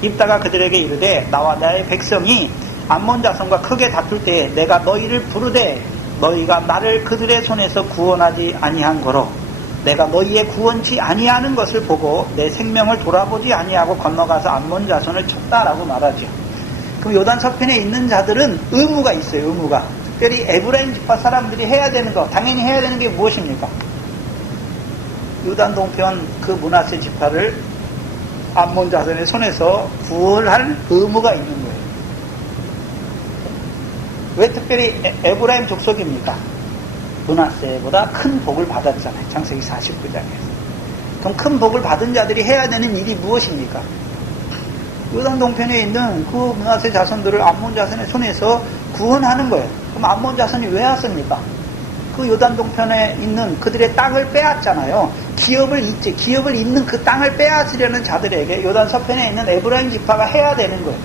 입다가 그들에게 이르되, 나와 나의 백성이 암몬 자손과 크게 다툴 때에 내가 너희를 부르되 너희가 나를 그들의 손에서 구원하지 아니한 거로 내가 너희의 구원치 아니하는 것을 보고 내 생명을 돌아보지 아니하고 건너가서 암몬 자손을 쳤다라고 말하죠. 그럼 요단 서편에 있는 자들은 의무가 있어요. 의무가. 특별히 에브라임 지파 사람들이 해야 되는 거, 당연히 해야 되는 게 무엇입니까? 요단 동편 그 므낫세 지파를 암몬 자손의 손에서 구원할 의무가 있는 거예요. 왜 특별히 에브라임 족속입니까? 므낫세보다 큰 복을 받았잖아요. 창세기 49장에서. 그럼 큰 복을 받은 자들이 해야 되는 일이 무엇입니까? 요단 동편에 있는 그 므낫세 자손들을 암몬 자손의 손에서 구원하는 거예요. 그럼 암몬 자손이 왜 왔습니까? 그 요단 동편에 있는 그들의 땅을 빼앗잖아요. 기업을 잇는 그 땅을 빼앗으려는 자들에게 요단 서편에 있는 에브라임 지파가 해야 되는 거예요.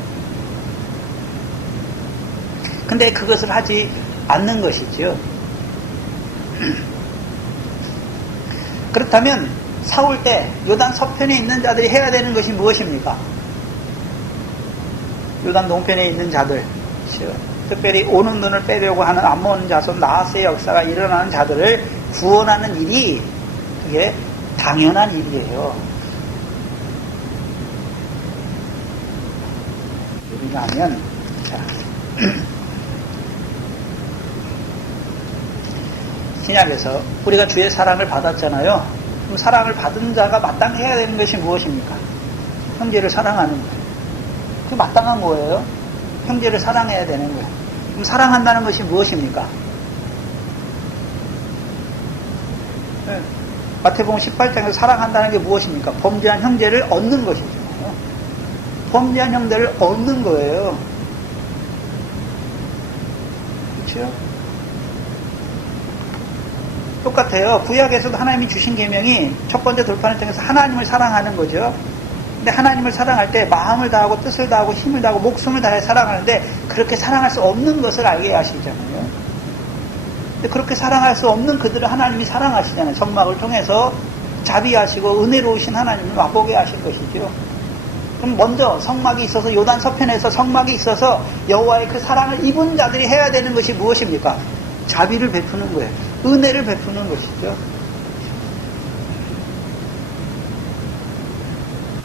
근데 그것을 하지 않는 것이죠. 그렇다면 사울 때 요단 서편에 있는 자들이 해야 되는 것이 무엇입니까? 요단 동편에 있는 자들, 특별히 오는 눈을 빼려고 하는 암몬 자손 나하스의 역사가 일어나는 자들을 구원하는 일이 그게 당연한 일이에요. 왜냐하면 신약에서 우리가 주의 사랑을 받았잖아요. 그럼 사랑을 받은 자가 마땅히 해야 되는 것이 무엇입니까? 형제를 사랑하는 거예요. 그게 마땅한 거예요. 형제를 사랑해야 되는 거예요. 그럼 사랑한다는 것이 무엇입니까? 네. 마태복음 18장에서 사랑한다는 게 무엇입니까? 범죄한 형제를 얻는 것이잖아요. 범죄한 형제를 얻는 거예요. 그렇죠? 똑같아요. 구약에서도 하나님이 주신 계명이 첫 번째 돌판을 통해서 하나님을 사랑하는 거죠. 근데 하나님을 사랑할 때 마음을 다하고 뜻을 다하고 힘을 다하고 목숨을 다해 사랑하는데 그렇게 사랑할 수 없는 것을 알게 하시잖아요. 근데 그렇게 사랑할 수 없는 그들을 하나님이 사랑하시잖아요. 성막을 통해서 자비하시고 은혜로우신 하나님을 맛보게 하실 것이죠. 그럼 먼저 성막이 있어서 요단 서편에서 성막이 있어서 여호와의 그 사랑을 입은 자들이 해야 되는 것이 무엇입니까? 자비를 베푸는 거예요. 은혜를 베푸는 것이죠.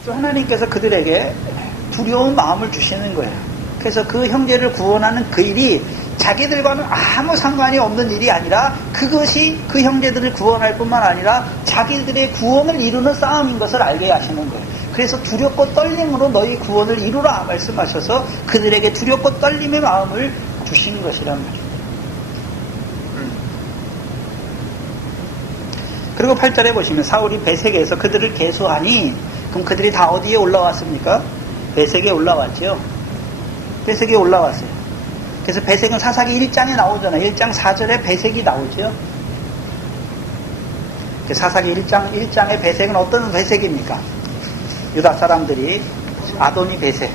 하나님께서 그들에게 두려운 마음을 주시는 거예요. 그래서 그 형제를 구원하는 그 일이 자기들과는 아무 상관이 없는 일이 아니라 그것이 그 형제들을 구원할 뿐만 아니라 자기들의 구원을 이루는 싸움인 것을 알게 하시는 거예요. 그래서 두렵고 떨림으로 너희 구원을 이루라 말씀하셔서 그들에게 두렵고 떨림의 마음을 주신 것이란 말이에요. 그리고 8절에 보시면 사울이 베색에서 그들을 계수하니 그럼 그들이 다 어디에 올라왔습니까? 베색에 올라왔죠. 베색에 올라왔어요. 그래서 베색은 사사기 1장에 나오잖아요. 1장 4절에 베색이 나오죠. 사사기 1장의 베색은 어떤 베색입니까? 유다 사람들이 아도니 베색.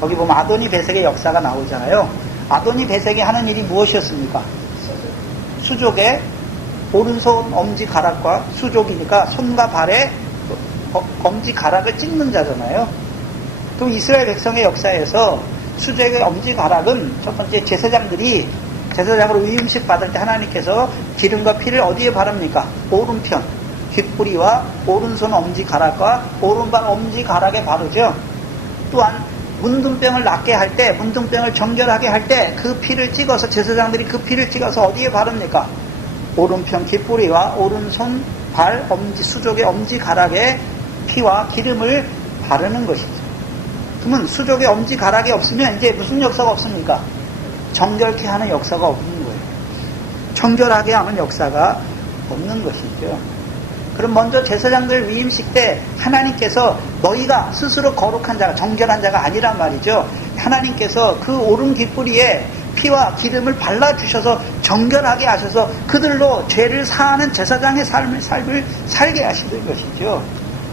거기 보면 아도니 베색의 역사가 나오잖아요. 아도니 베색이 하는 일이 무엇이었습니까? 수족의 오른손 엄지 가락과 수족이니까 손과 발에 엄지 가락을 찍는 자잖아요. 또 이스라엘 백성의 역사에서 수족의 엄지 가락은 첫 번째 제사장들이 제사장으로 위임식 받을 때 하나님께서 기름과 피를 어디에 바릅니까? 오른편 귓뿌리와 오른손 엄지 가락과 오른발 엄지 가락에 바르죠. 또한 문둥병을 낫게 할 때 문둥병을 정결하게 할 때 그 피를 찍어서 제사장들이 그 피를 찍어서 어디에 바릅니까? 오른편 귓뿌리와 오른손 발 엄지 수족의 엄지 가락에 피와 기름을 바르는 것이죠. 그러면 수족의 엄지 가락이 없으면 이제 무슨 역사가 없습니까? 정결케 하는 역사가 없는 거예요. 정결하게 하는 역사가 없는 것이죠. 그럼 먼저 제사장들 위임식 때 하나님께서 너희가 스스로 거룩한 자가 정결한 자가 아니란 말이죠. 하나님께서 그 오른 귓뿌리에 피와 기름을 발라주셔서 정결하게 하셔서 그들로 죄를 사하는 제사장의 삶을 살게 하시는 것이죠.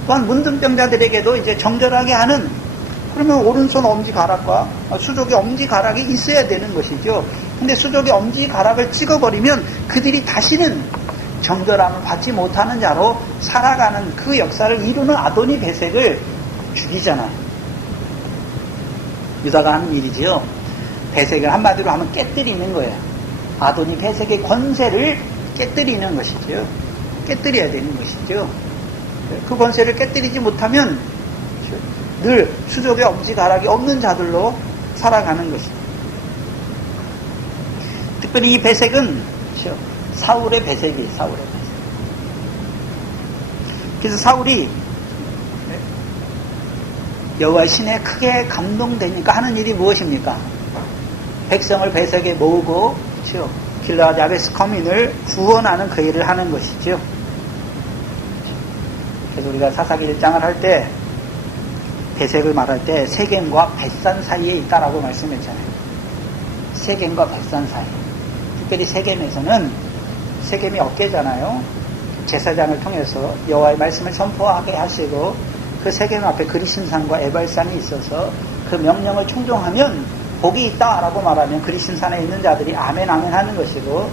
또한 문둥병자들에게도 이제 정결하게 하는 그러면 오른손 엄지 가락과 수족의 엄지 가락이 있어야 되는 것이죠. 근데 수족의 엄지 가락을 찍어버리면 그들이 다시는 정결함을 받지 못하는 자로 살아가는 그 역사를 이루는 아도니 베색을 죽이잖아요. 유다가 하는 일이지요. 베색을 한마디로 하면 깨뜨리는 거예요. 아도니 베색의 권세를 깨뜨리는 것이죠. 깨뜨려야 되는 것이죠. 그 권세를 깨뜨리지 못하면 늘 수족의 엄지가락이 없는 자들로 살아가는 것입니다. 특별히 이 베색은 사울의 베색이에요. 사울의 베색. 그래서 사울이 여호와의 신에 크게 감동되니까 하는 일이 무엇입니까? 백성을 베색에 모으고 길르앗 야베스 거민을 구원하는 그 일을 하는 것이죠. 그래서 우리가 사사기 1장을 할 때 베색을 말할 때 세겜과 벳산 사이에 있다라고 말씀했잖아요. 세겜과 벳산 사이. 특별히 세겜에서는 세겜이 어깨잖아요. 제사장을 통해서 여호와의 말씀을 선포하게 하시고 그 세겜 앞에 그리신산과 에발산이 있어서 그 명령을 충종하면 복이 있다라고 말하면 그리신산에 있는 자들이 아멘 아멘 하는 것이고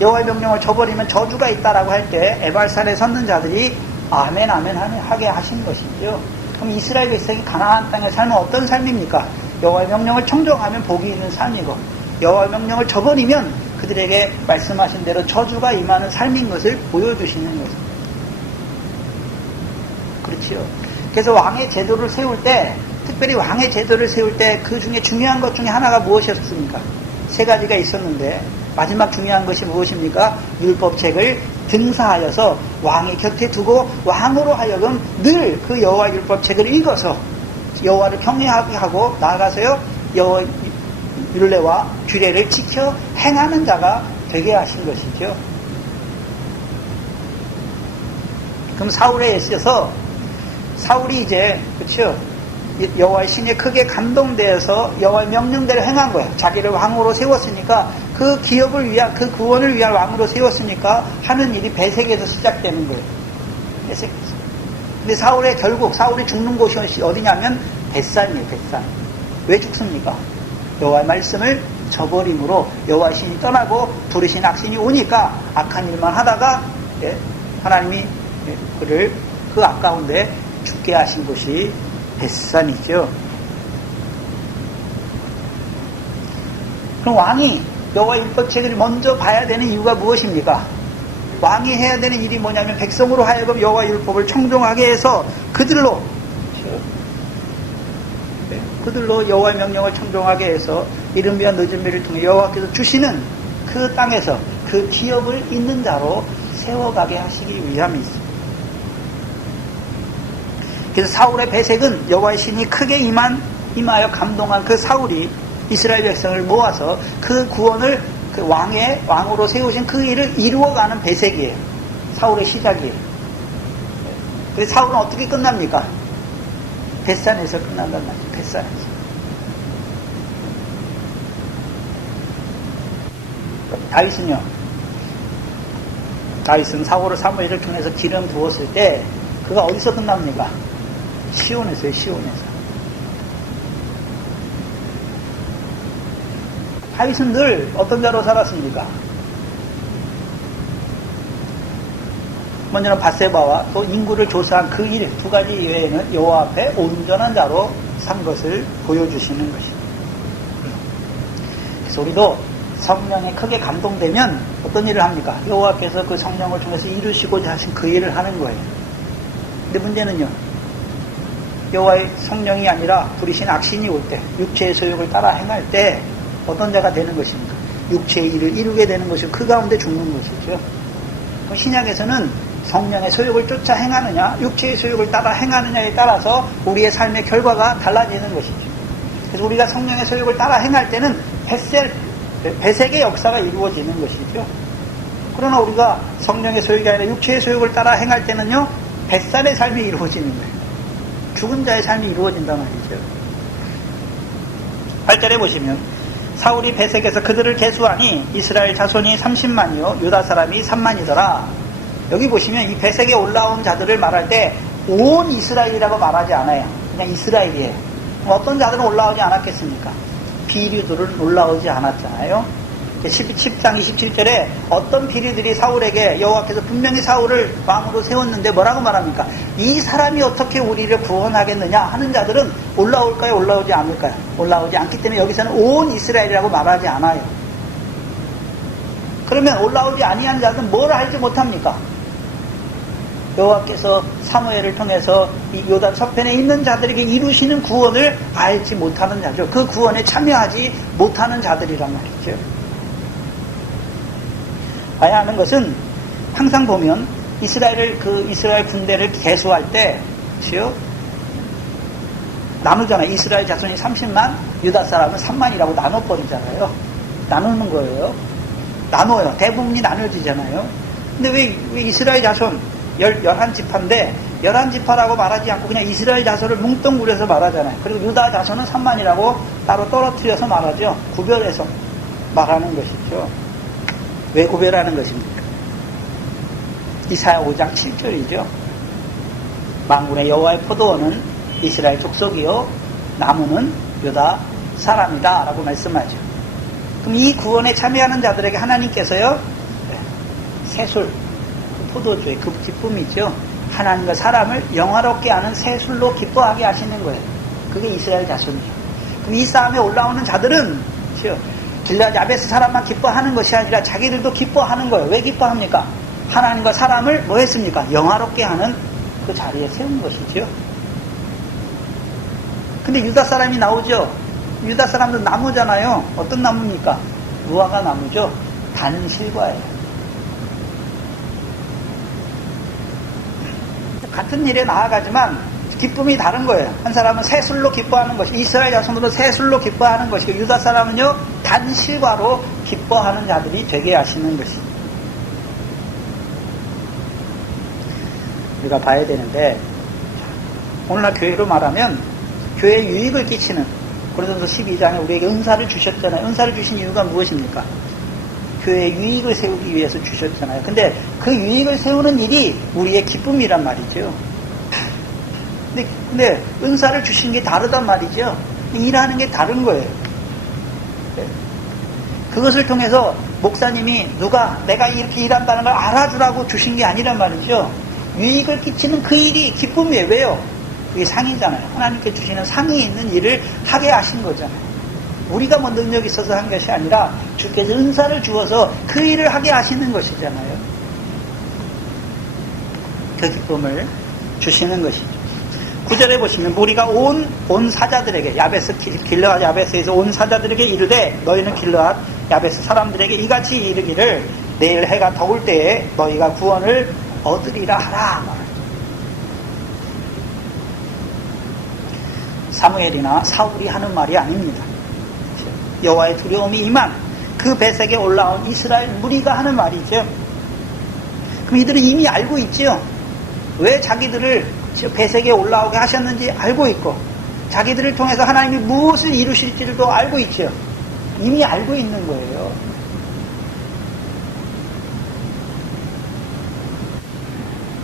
여호와의 명령을 저버리면 저주가 있다라고 할 때 에발산에 섰는 자들이 아멘 아멘 하게 하신 것이죠. 그럼 이스라엘 백성이 가나안 땅의 삶은 어떤 삶입니까? 여호와의 명령을 청종하면 복이 있는 삶이고 여호와의 명령을 저버리면 그들에게 말씀하신 대로 저주가 임하는 삶인 것을 보여주시는 것입니다. 그렇지요. 그래서 왕의 제도를 세울 때 특별히 왕의 제도를 세울 때 그 중에 중요한 것 중에 하나가 무엇이었습니까? 세 가지가 있었는데 마지막 중요한 것이 무엇입니까? 율법책을 등사하여서 왕의 곁에 두고 왕으로 하여금 늘 그 여호와 율법책을 읽어서 여호와를 경외하게 하고 나아가서요 여호와 율례와 규례를 지켜 행하는 자가 되게 하신 것이죠. 그럼 사울에 있어서 사울이 이제 그렇죠. 여호와의 신에 크게 감동되어서 여호와의 명령대로 행한 거예요. 자기를 왕으로 세웠으니까 그 기업을 위한, 그 구원을 위한 왕으로 세웠으니까 하는 일이 베색에서 시작되는 거예요. 베색에서. 근데 사울이 죽는 곳이 어디냐면 벳산이에요, 벳산. 왜 죽습니까? 여호와의 말씀을 저버림으로 여호와의 신이 떠나고 부르신 악신이 오니까 악한 일만 하다가 하나님이 그를 그 아까운데 죽게 하신 곳이 벳산이죠. 그럼 왕이 여호와의 율법책을 먼저 봐야 되는 이유가 무엇입니까? 왕이 해야 되는 일이 뭐냐면 백성으로 하여금 여호와의 율법을 청종하게 해서 그들로 여호와의 명령을 청종하게 해서 이른비와 늦은비를 통해 여호와께서 주시는 그 땅에서 그 기업을 있는 자로 세워가게 하시기 위함이 있습니다. 그래서 사울의 배색은 여호와의 신이 크게 임하여 감동한 그 사울이 이스라엘 백성을 모아서 그 구원을 그 왕으로 세우신 그 일을 이루어가는 배색이에요. 사울의 시작이에요. 그래서 사울은 어떻게 끝납니까? 벳산에서 끝난단 말이에요. 벳산에서. 다윗은 사무엘을 통해서 기름 부었을 때 그가 어디서 끝납니까? 시온에서요. 시온에서. 다윗은 늘 어떤 자로 살았습니까? 먼저는 밧세바와 또 인구를 조사한 그 일 두 가지 이외에는 여호와 앞에 온전한 자로 산 것을 보여주시는 것입니다. 그래서 우리도 성령에 크게 감동되면 어떤 일을 합니까? 여호와께서 그 성령을 통해서 이루시고자 하신 그 일을 하는 거예요. 근데 문제는요, 여호와의 성령이 아니라 부리신 악신이 올 때, 육체의 소욕을 따라 행할 때 어떤 자가 되는 것입니까? 육체의 일을 이루게 되는 것이고 그 가운데 죽는 것이죠. 신약에서는 성령의 소욕을 쫓아 행하느냐, 육체의 소욕을 따라 행하느냐에 따라서 우리의 삶의 결과가 달라지는 것이죠. 그래서 우리가 성령의 소욕을 따라 행할 때는 배색의 역사가 이루어지는 것이죠. 그러나 우리가 성령의 소욕이 아니라 육체의 소욕을 따라 행할 때는요, 벳산의 삶이 이루어지는 거예요. 죽은 자의 삶이 이루어진단 말이죠. 8절에 보시면 사울이 배색에서 그들을 계수하니 이스라엘 자손이 30만이요 유다 사람이 3만이더라. 여기 보시면 이 배색에 올라온 자들을 말할 때 온 이스라엘이라고 말하지 않아요. 그냥 이스라엘이에요. 어떤 자들은 올라오지 않았겠습니까? 비류들은 올라오지 않았잖아요. 10장 27절에 어떤 비류들이 사울에게 여호와께서 분명히 사울을 왕으로 세웠는데 뭐라고 말합니까? 이 사람이 어떻게 우리를 구원하겠느냐 하는 자들은 올라올까요? 올라오지 않을까요? 올라오지 않기 때문에 여기서는 온 이스라엘이라고 말하지 않아요. 그러면 올라오지 아니한 자들은 뭘 알지 못합니까? 여호와께서 사무엘을 통해서 이 요단 서편에 있는 자들에게 이루시는 구원을 알지 못하는 자죠. 그 구원에 참여하지 못하는 자들이란 말이죠. 봐야 하는 것은 항상 보면 이스라엘 군대를 계수할 때 나누잖아요. 이스라엘 자손이 30만, 유다 사람은 3만이라고 나눠버리잖아요. 나누는 거예요. 나눠요. 대부분이 나눠지잖아요. 근데 왜 이스라엘 자손 11지파인데 11지파라고 말하지 않고 그냥 이스라엘 자손을 뭉뚱그려서 말하잖아요. 그리고 유다 자손은 3만이라고 따로 떨어뜨려서 말하죠. 구별해서 말하는 것이죠. 왜 구별하는 것입니까? 이사야 5장 7절이죠. 만군의 여호와의 포도원은 이스라엘 족속이요 나무는 유다 사람이다 라고 말씀하죠. 그럼 이 구원에 참여하는 자들에게 하나님께서요 새술, 포도주의 그 기쁨이죠. 하나님과 사람을 영화롭게 하는 새술로 기뻐하게 하시는 거예요. 그게 이스라엘 자손이죠. 그럼 이 싸움에 올라오는 자들은 길르앗 야베스 사람만 기뻐하는 것이 아니라 자기들도 기뻐하는 거예요. 왜 기뻐합니까? 하나님과 사람을 뭐 했습니까? 영화롭게 하는 그 자리에 세운 것이죠. 근데 유다 사람이 나오죠. 유다 사람도 나무잖아요. 어떤 나무입니까? 무화과 나무죠. 단실과예요. 같은 일에 나아가지만 기쁨이 다른 거예요. 한 사람은 새술로 기뻐하는 것이, 이스라엘 자손으로 새술로 기뻐하는 것이고, 유다 사람은요 단실과로 기뻐하는 자들이 되게 하시는 것입니다. 우리가 봐야 되는데, 오늘날 교회로 말하면 교회에 유익을 끼치는, 고린도서 12장에 우리에게 은사를 주셨잖아요. 은사를 주신 이유가 무엇입니까? 교회의 유익을 세우기 위해서 주셨잖아요. 근데 그 유익을 세우는 일이 우리의 기쁨이란 말이죠. 근데 은사를 주신 게 다르단 말이죠. 일하는 게 다른 거예요. 그것을 통해서 목사님이 누가 내가 이렇게 일한다는 걸 알아주라고 주신 게 아니란 말이죠. 유익을 끼치는 그 일이 기쁨이에요. 왜요? 그게 상이잖아요. 하나님께 주시는 상이 있는 일을 하게 하신 거잖아요. 우리가 뭐 능력이 있어서 한 것이 아니라 주께서 은사를 주어서 그 일을 하게 하시는 것이잖아요. 그 기쁨을 주시는 것이죠. 9절에 보시면 우리가 온 사자들에게 길르앗 야베스에서 온 사자들에게 이르되 너희는 길르앗 야베스 사람들에게 이같이 이르기를 내일 해가 더울 때에 너희가 구원을 얻으리라 하라. 사무엘이나 사울이 하는 말이 아닙니다. 여호와의 두려움이 임한 그 배색에 올라온 이스라엘 무리가 하는 말이죠. 그럼 이들은 이미 알고 있죠. 왜 자기들을 배색에 올라오게 하셨는지 알고 있고 자기들을 통해서 하나님이 무엇을 이루실지도 알고 있죠. 이미 알고 있는 거예요.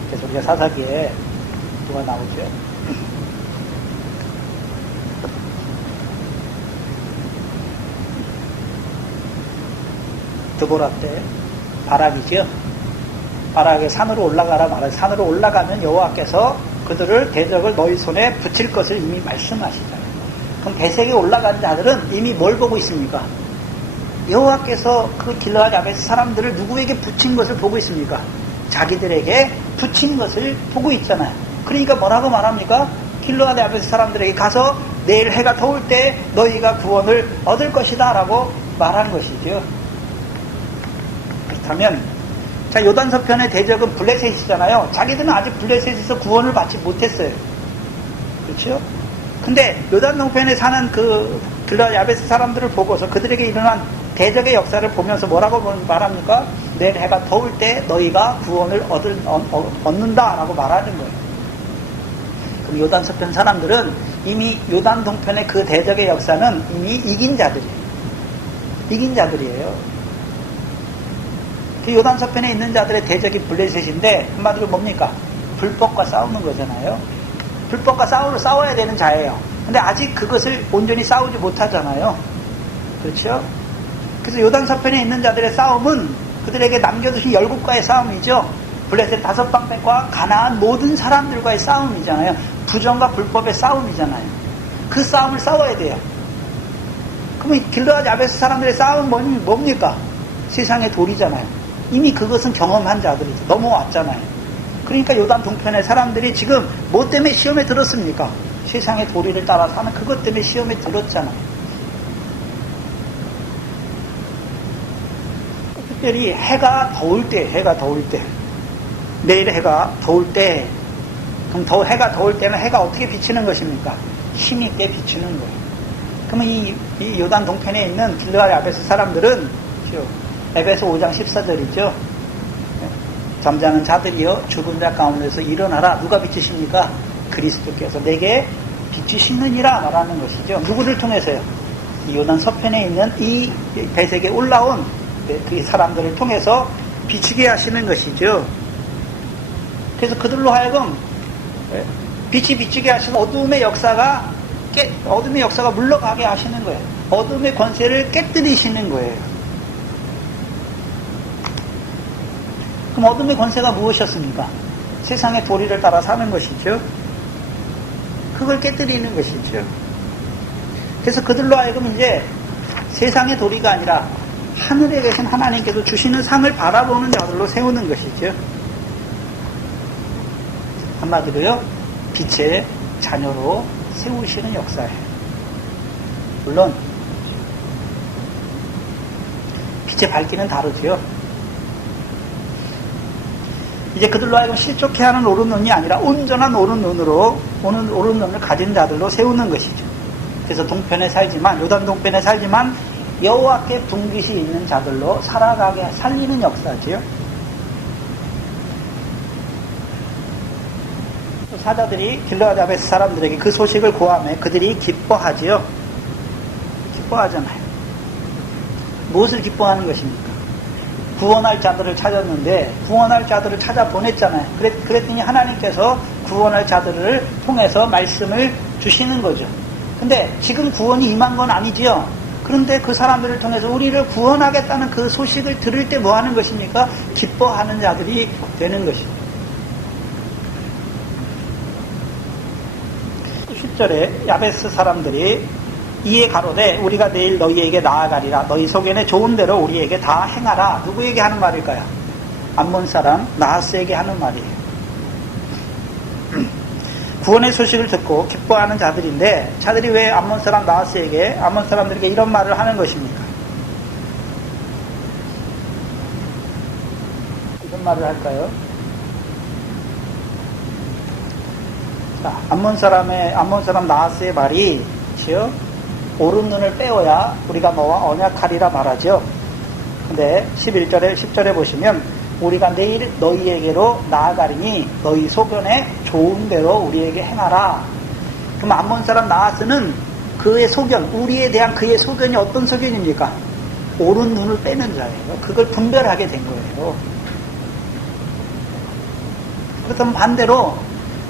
그래서 우리가 사사기에 누가 나오죠? 드보라 때 바락이죠. 바락에 산으로 올라가라 말해. 산으로 올라가면 여호와께서 그들을 대적을 너희 손에 붙일 것을 이미 말씀하시잖아요. 그럼 배색에 올라간 자들은 이미 뭘 보고 있습니까? 여호와께서 그 길르앗 야베스 사람들을 누구에게 붙인 것을 보고 있습니까? 자기들에게 붙인 것을 보고 있잖아요. 그러니까 뭐라고 말합니까? 길르앗 야베스 사람들에게 가서 내일 해가 더울 때 너희가 구원을 얻을 것이다 라고 말한 것이죠. 그렇다면 자, 요단서편의 대적은 블레셋이잖아요. 자기들은 아직 블레셋에서 구원을 받지 못했어요. 그렇죠? 근데 요단 동편에 사는 그 길르앗 야베스 사람들을 보고서 그들에게 일어난 대적의 역사를 보면서 뭐라고 말합니까? 내일 해가 더울 때 너희가 구원을 얻는다라고 말하는 거예요. 그럼 요단서편 사람들은 이미 요단 동편의 그 대적의 역사는 이미 이긴 자들이에요. 이긴 자들이에요. 그 요단서편에 있는 자들의 대적이 블레셋인데 한마디로 뭡니까? 불법과 싸우는 거잖아요. 불법과 싸워야 되는 자예요. 근데 아직 그것을 온전히 싸우지 못하잖아요. 그렇죠? 그래서 요단서편에 있는 자들의 싸움은 그들에게 남겨두신 열국과의 싸움이죠. 블레셋 5방백과 가나안 모든 사람들과의 싸움이잖아요. 부정과 불법의 싸움이잖아요. 그 싸움을 싸워야 돼요. 그러면 길르앗 야베스 사람들의 싸움은 뭡니까? 세상의 돌이잖아요. 이미 그것은 경험한 자들이죠. 넘어왔잖아요. 그러니까 요단 동편의 사람들이 지금 뭐 때문에 시험에 들었습니까? 세상의 도리를 따라 사는 그것 때문에 시험에 들었잖아요. 특별히 해가 더울 때 내일 해가 더울 때 그럼 해가 더울 때는 해가 어떻게 비치는 것입니까? 힘있게 비치는 거예요. 그러면 이 요단 동편에 있는 길르앗 야베스 사람들은 에베소 5장 14절이죠. 잠자는 자들이여 죽은 자 가운데서 일어나라. 누가 비치십니까? 그리스도께서 내게 비치시느니라 말하는 것이죠. 누구를 통해서요? 이 요단 서편에 있는 이 배색에 올라온 그 사람들을 통해서 비치게 하시는 것이죠. 그래서 그들로 하여금 빛이 비치게 하시는 어둠의 역사가 물러가게 하시는 거예요. 어둠의 권세를 깨뜨리시는 거예요. 그럼 어둠의 권세가 무엇이었습니까? 세상의 도리를 따라 사는 것이죠. 그걸 깨뜨리는 것이죠. 그래서 그들로 하여금 이제 세상의 도리가 아니라 하늘에 계신 하나님께서 주시는 상을 바라보는 자들로 세우는 것이죠. 한마디로요, 빛의 자녀로 세우시는 역사예요. 물론 빛의 밝기는 다르죠. 이제 그들로 하여금 실족해 하는 옳은 눈이 아니라 온전한 옳은 눈을 가진 자들로 세우는 것이죠. 그래서 동편에 살지만, 요단 동편에 살지만 여호와께 분깃이 있는 자들로 살아가게 살리는 역사지요. 사자들이 길르앗 야베스 사람들에게 그 소식을 고하며 그들이 기뻐하지요. 기뻐하잖아요. 무엇을 기뻐하는 것입니까? 구원할 자들을 찾았는데 구원할 자들을 찾아 보냈잖아요. 그랬더니 하나님께서 구원할 자들을 통해서 말씀을 주시는 거죠. 근데 지금 구원이 임한 건 아니지요. 그런데 그 사람들을 통해서 우리를 구원하겠다는 그 소식을 들을 때 뭐 하는 것입니까? 기뻐하는 자들이 되는 것입니다. 10절에 야베스 사람들이 이에 가로되 우리가 내일 너희에게 나아가리라. 너희 속에는 좋은 대로 우리에게 다 행하라. 누구에게 하는 말일까요? 암몬 사람 나하스에게 하는 말이에요. 구원의 소식을 듣고 기뻐하는 자들인데 자들이 왜 암몬 사람 나하스에게 암몬 사람들에게 이런 말을 하는 것입니까? 이런 말을 할까요? 자, 암몬 사람 나하스의 말이 오른 눈을 빼어야 우리가 너와 언약하리라 말하죠. 근데 11절에 10절에 보시면 우리가 내일 너희에게로 나아가리니 너희 소견에 좋은 대로 우리에게 행하라. 그럼 암몬 사람 나하스는 그의 소견, 우리에 대한 그의 소견이 어떤 소견입니까? 오른 눈을 빼는 자예요. 그걸 분별하게 된 거예요. 그렇다면 반대로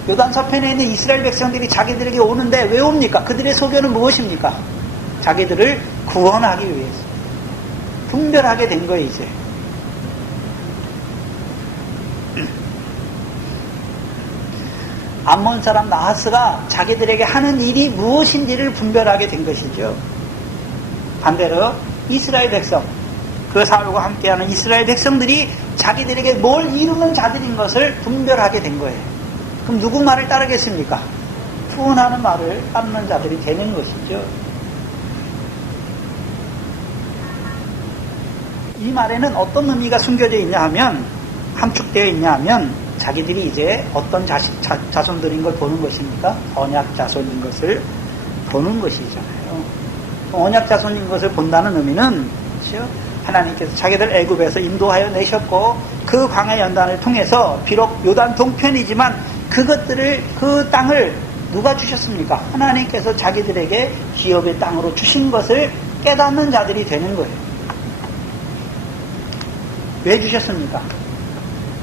요단 서편에 있는 이스라엘 백성들이 자기들에게 오는데 왜 옵니까? 그들의 소견은 무엇입니까? 자기들을 구원하기 위해서 분별하게 된 거예요. 이제 암몬 사람 나하스가 자기들에게 하는 일이 무엇인지를 분별하게 된 것이죠. 반대로 이스라엘 백성, 그 사울과 함께하는 이스라엘 백성들이 자기들에게 뭘 이루는 자들인 것을 분별하게 된 거예요. 그럼 누구 말을 따르겠습니까? 구원하는 말을 따르는 자들이 되는 것이죠. 이 말에는 어떤 의미가 숨겨져 있냐 하면, 함축되어 있냐 하면 자기들이 이제 어떤 자손들인 걸 보는 것입니까? 언약 자손인 것을 보는 것이잖아요. 언약 자손인 것을 본다는 의미는 그렇죠? 하나님께서 자기들 애굽에서 인도하여 내셨고 그 광야 연단을 통해서 비록 요단 동편이지만 그 땅을 누가 주셨습니까? 하나님께서 자기들에게 기업의 땅으로 주신 것을 깨닫는 자들이 되는 거예요. 왜 주셨습니까?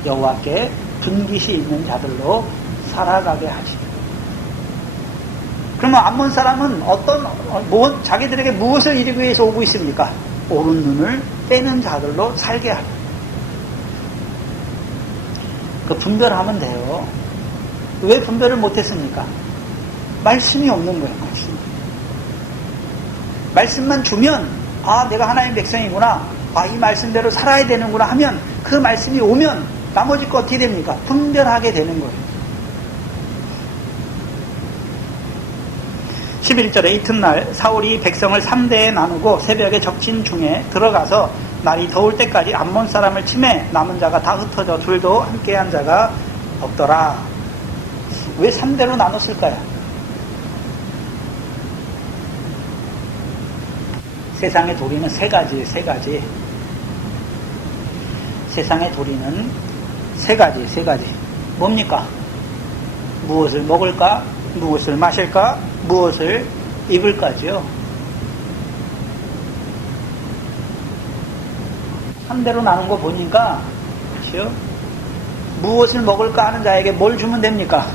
여호와께 분깃이 있는 자들로 살아가게 하시고. 그러면 암몬 사람은 자기들에게 무엇을 이루기 위해서 오고 있습니까? 오른 눈을 빼는 자들로 살게 하고. 그 분별하면 돼요. 왜 분별을 못했습니까? 말씀이 없는 거예요. 말씀만 주면 내가 하나님의 백성이구나, 이 말씀대로 살아야 되는구나 하면 그 말씀이 오면 나머지 거 어떻게 됩니까? 분별하게 되는 거예요. 11절에 이튿날 사울이 백성을 3대에 나누고 새벽에 적진 중에 들어가서 날이 더울 때까지 암몬 사람을 치매 남은 자가 다 흩어져 둘도 함께한 자가 없더라. 왜 3대로 나눴을까요? 세상의 도리는 세 가지. 세상의 도리는 세 가지. 뭡니까? 무엇을 먹을까? 무엇을 마실까? 무엇을 입을까지요? 3대로 나눈 거 보니까, 그렇죠? 무엇을 먹을까 하는 자에게 뭘 주면 됩니까?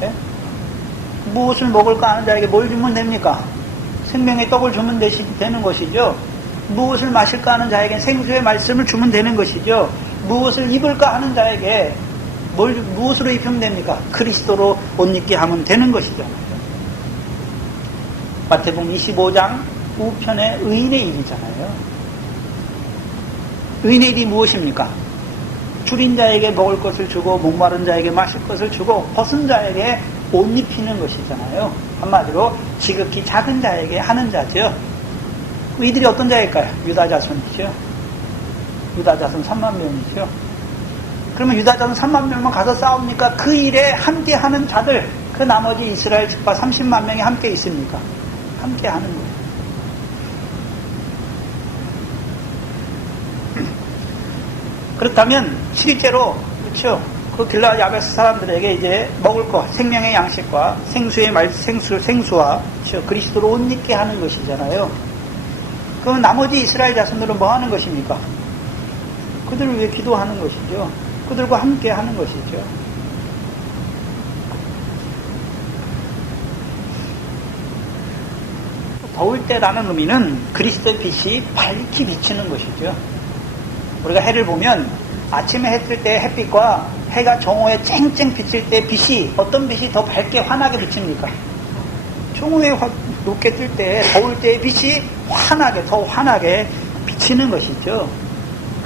네? 무엇을 먹을까 하는 자에게 뭘 주면 됩니까? 생명의 떡을 주면 되는 것이죠. 무엇을 마실까 하는 자에게 생수의 말씀을 주면 되는 것이죠. 무엇을 입을까 하는 자에게 무엇으로 입히면 됩니까? 그리스도로 옷 입게 하면 되는 것이잖아요. 마태복음 25장 우편에 의인의 일이잖아요. 의인의 일이 무엇입니까? 줄인 자에게 먹을 것을 주고 목마른 자에게 마실 것을 주고 벗은 자에게 옷 입히는 것이잖아요. 한마디로 지극히 작은 자에게 하는 자죠. 이들이 어떤 자일까요? 유다 자손이죠. 유다 자손 3만 명이죠. 그러면 유다 자손 3만 명만 가서 싸웁니까? 그 일에 함께 하는 자들, 그 나머지 이스라엘 집파 30만 명이 함께 있습니까? 함께 하는 거예요. 그렇다면 실제로 그렇죠. 그 길라 야베스 사람들에게 이제 먹을 것, 생명의 양식과 생수와 그렇죠. 그리스도로 옷 입게 하는 것이잖아요. 그럼 나머지 이스라엘 자손들은 뭐 하는 것입니까? 그들을 위해 기도하는 것이죠. 그들과 함께 하는 것이죠. 더울 때라는 의미는 그리스도의 빛이 밝히 비치는 것이죠. 우리가 해를 보면 아침에 해 뜰 때 햇빛과 해가 정오에 쨍쨍 비칠 때 빛이, 어떤 빛이 더 밝게 환하게 비칩니까? 정오에 높게 뜰 때, 더울 때의 빛이 환하게, 더 환하게 비치는 것이죠.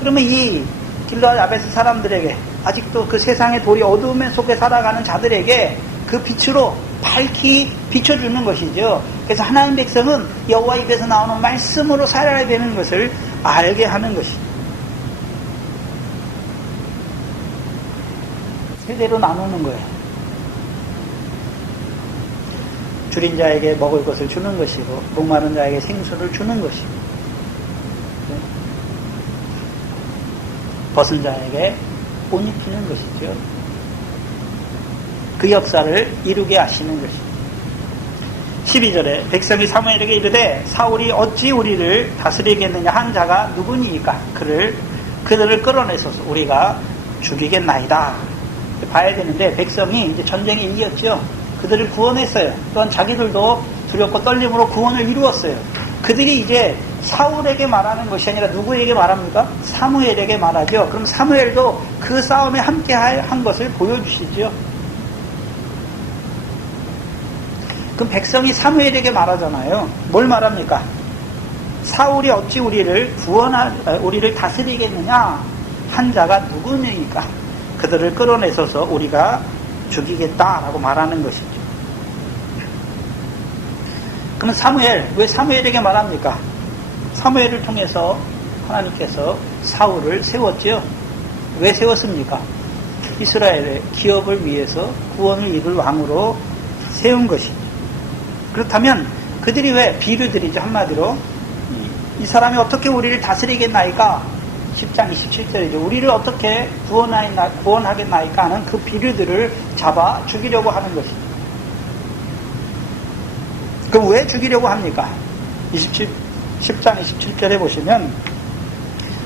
그러면 이 길르앗 야베스 사람들에게, 아직도 그 세상의 돌이 어두움 속에 살아가는 자들에게 그 빛으로 밝히 비춰주는 것이죠. 그래서 하나님 백성은 여호와 입에서 나오는 말씀으로 살아야 되는 것을 알게 하는 것입니다. 세대로 나누는 거예요. 줄인 자에게 먹을 것을 주는 것이고 목마른 자에게 생수를 주는 것이고 벗은 자에게 옷 입히는 것이죠. 그 역사를 이루게 하시는 것입니다. 12절에 백성이 사무엘에게 이르되 사울이 어찌 우리를 다스리겠느냐 한 자가 누구니이까 그들을 끌어내소서 우리가 죽이겠나이다. 봐야 되는데 백성이 이제 전쟁에 이겼죠. 그들을 구원했어요. 또한 자기들도 두렵고 떨림으로 구원을 이루었어요. 그들이 이제 사울에게 말하는 것이 아니라 누구에게 말합니까? 사무엘에게 말하죠. 그럼 사무엘도 그 싸움에 함께 한 것을 보여주시죠. 그럼 백성이 사무엘에게 말하잖아요. 뭘 말합니까? 사울이 어찌 우리를 다스리겠느냐? 한 자가 누구니까? 그들을 끌어내서서 우리가 죽이겠다라고 말하는 것이죠. 그러면 왜 사무엘에게 말합니까? 사무엘을 통해서 하나님께서 사울을 세웠죠. 왜 세웠습니까? 이스라엘의 기업을 위해서 구원을 이룰 왕으로 세운 것이죠. 그렇다면 그들이 왜 비류들이죠. 한마디로 이 사람이 어떻게 우리를 다스리겠나이까? 10장 27절이죠. 우리를 어떻게 구원하겠나이까 하는 그 비류들을 잡아 죽이려고 하는 것이죠. 그럼 왜 죽이려고 합니까? 10장 27절에 보시면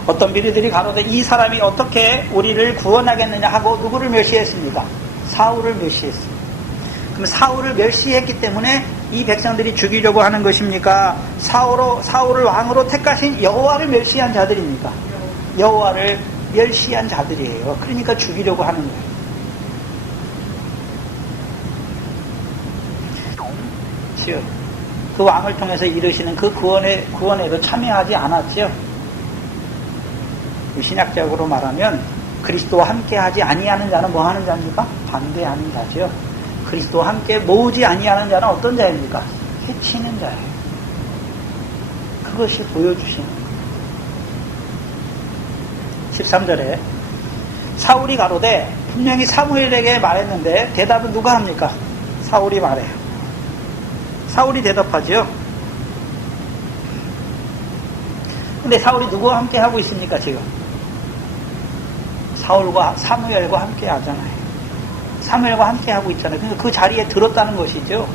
어떤 비류들이 가로되 이 사람이 어떻게 우리를 구원하겠느냐 하고 누구를 멸시했습니까? 사울을 멸시했습니다. 그럼 사울을 멸시했기 때문에 이 백성들이 죽이려고 하는 것입니까? 사울을 왕으로 택하신 여호와를 멸시한 자들입니까? 여호와를 멸시한 자들이에요. 그러니까 죽이려고 하는 거예요. 그 왕을 통해서 이루시는 그 구원에도 참여하지 않았죠. 신학적으로 말하면 그리스도와 함께하지 아니하는 자는 뭐 하는 자입니까? 반대하는 자죠. 그리스도와 함께 모으지 아니하는 자는 어떤 자입니까? 해치는 자예요. 그것이 보여주시는 거예요. 13절에 사울이 가로되 분명히 사무엘에게 말했는데 대답은 누가 합니까? 사울이 말해요. 사울이 대답하죠. 근데 사울이 누구와 함께 하고 있습니까 지금? 사무엘과 함께 하잖아요. 사무엘과 함께 하고 있잖아요. 그래서 그 자리에 들었다는 것이죠.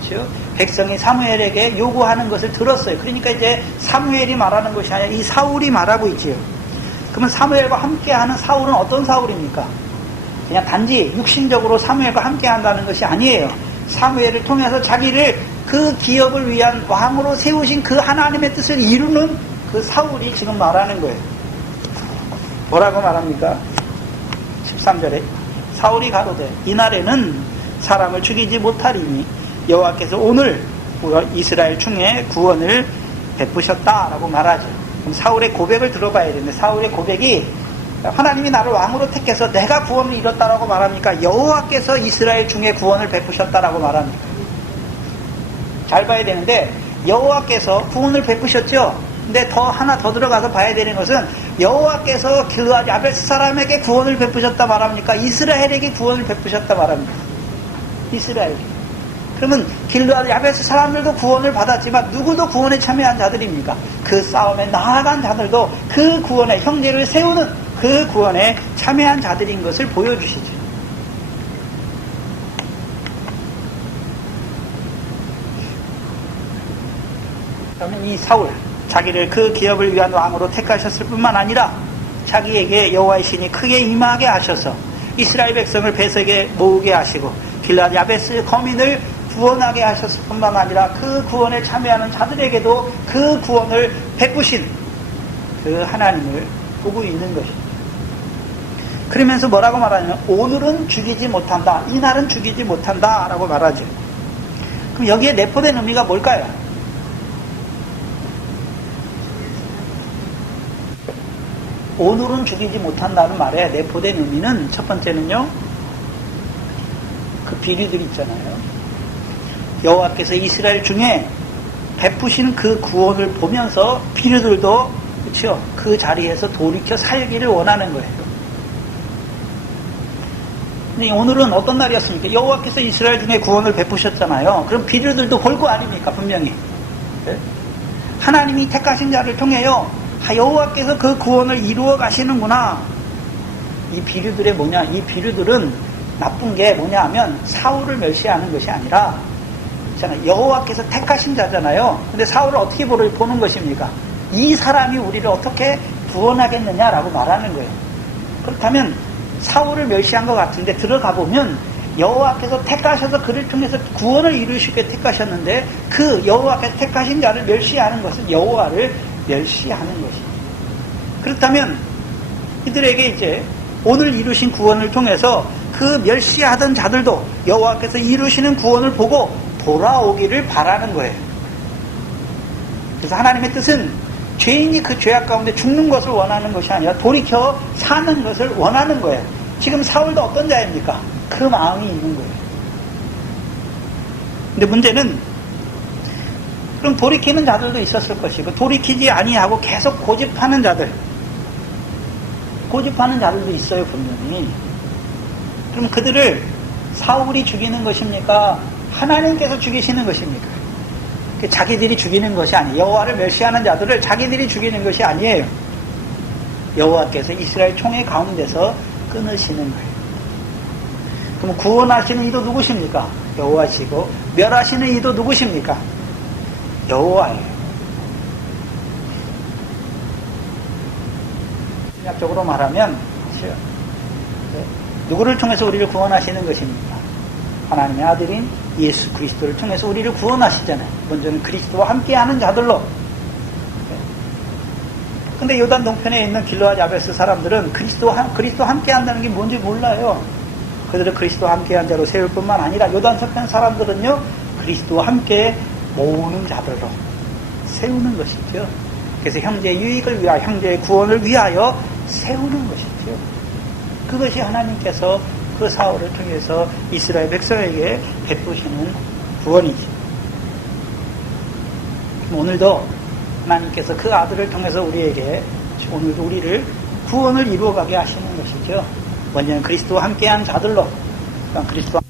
그렇죠? 백성이 사무엘에게 요구하는 것을 들었어요. 그러니까 이제 사무엘이 말하는 것이 아니라 이 사울이 말하고 있지요. 그러면 사무엘과 함께하는 사울은 어떤 사울입니까? 그냥 단지 육신적으로 사무엘과 함께한다는 것이 아니에요. 사무엘을 통해서 자기를 그 기업을 위한 왕으로 세우신 그 하나님의 뜻을 이루는 그 사울이 지금 말하는 거예요. 뭐라고 말합니까? 13절에 사울이 가로되 이날에는 사람을 죽이지 못하리니 여호와께서 오늘 이스라엘 중에 구원을 베푸셨다라고 말하죠. 그럼 사울의 고백을 들어봐야 되는데 사울의 고백이 하나님이 나를 왕으로 택해서 내가 구원을 이뤘다라고 말합니까? 여호와께서 이스라엘 중에 구원을 베푸셨다라고 말합니까? 잘 봐야 되는데 여호와께서 구원을 베푸셨죠. 근데 하나 더 들어가서 봐야 되는 것은 여호와께서 길르앗 야베스 사람에게 구원을 베푸셨다 말합니까? 이스라엘에게 구원을 베푸셨다 말합니까? 이스라엘. 그러면 길르앗 야베스 사람들도 구원을 받았지만 누구도 구원에 참여한 자들입니까? 그 싸움에 나아간 자들도 그 구원의 형제를 세우는 그 구원에 참여한 자들인 것을 보여주시죠. 그러면 이 사울, 자기를 그 기업을 위한 왕으로 택하셨을 뿐만 아니라 자기에게 여호와의 신이 크게 임하게 하셔서 이스라엘 백성을 배색에 모으게 하시고 길앗 야베스 거민을 구원하게 하셨을 뿐만 아니라 그 구원에 참여하는 자들에게도 그 구원을 베푸신 그 하나님을 보고 있는 것입니다. 그러면서 뭐라고 말하냐면 오늘은 죽이지 못한다. 이날은 죽이지 못한다 라고 말하죠. 그럼 여기에 내포된 의미가 뭘까요? 오늘은 죽이지 못한다는 말에 내포된 의미는 첫 번째는요, 그 비류들 있잖아요. 여호와께서 이스라엘 중에 베푸신 그 구원을 보면서 비류들도 그렇죠, 그 자리에서 돌이켜 살기를 원하는 거예요. 근데 오늘은 어떤 날이었습니까? 여호와께서 이스라엘 중에 구원을 베푸셨잖아요. 그럼 비류들도 볼 거 아닙니까? 분명히. 네? 하나님이 택하신 자를 통해요, 여호와께서 그 구원을 이루어 가시는구나. 이 비류들의 뭐냐? 이 비류들은 나쁜 게 뭐냐 하면 사울을 멸시하는 것이 아니라 여호와께서 택하신 자잖아요. 근데 사울을 어떻게 보는 것입니까? 이 사람이 우리를 어떻게 구원하겠느냐라고 말하는 거예요. 그렇다면 사울을 멸시한 것 같은데 들어가 보면 여호와께서 택하셔서 그를 통해서 구원을 이루시게 택하셨는데 그 여호와께서 택하신 자를 멸시하는 것은 여호와를 멸시하는 것입니다. 그렇다면 이들에게 이제 오늘 이루신 구원을 통해서 그 멸시하던 자들도 여호와께서 이루시는 구원을 보고 돌아오기를 바라는 거예요. 그래서 하나님의 뜻은 죄인이 그 죄악 가운데 죽는 것을 원하는 것이 아니라 돌이켜 사는 것을 원하는 거예요. 지금 사울도 어떤 자입니까? 그 마음이 있는 거예요. 근데 문제는 그럼 돌이키는 자들도 있었을 것이고 돌이키지 아니하고 계속 고집하는 자들도 있어요, 분명히. 그럼 그들을 사울이 죽이는 것입니까? 하나님께서 죽이시는 것입니까? 자기들이 죽이는 것이 아니에요. 여호와를 멸시하는 자들을 자기들이 죽이는 것이 아니에요. 여호와께서 이스라엘 총회 가운데서 끊으시는 거예요. 그럼 구원하시는 이도 누구십니까? 여호와시고 멸하시는 이도 누구십니까? 여호와예요. 신약적으로 말하면 누구를 통해서 우리를 구원하시는 것입니까? 하나님의 아들인 예수 그리스도를 통해서 우리를 구원하시잖아요. 먼저는 그리스도와 함께하는 자들로. 근데 요단 동편에 있는 길르앗 야베스 사람들은 그리스도와 함께한다는 게 뭔지 몰라요. 그들은 그리스도와 함께한 자로 세울 뿐만 아니라 요단 서편 사람들은요, 그리스도와 함께 모으는 자들로 세우는 것이죠. 그래서 형제의 유익을 위하여, 형제의 구원을 위하여 세우는 것이죠. 그것이 하나님께서 그 사울을 통해서 이스라엘 백성에게 베푸시는 구원이죠. 오늘도 하나님께서 그 아들을 통해서 우리에게 오늘도 우리를 구원을 이루어가게 하시는 것이죠. 먼저는 그리스도와 함께한 자들로, 그러니까 그리스도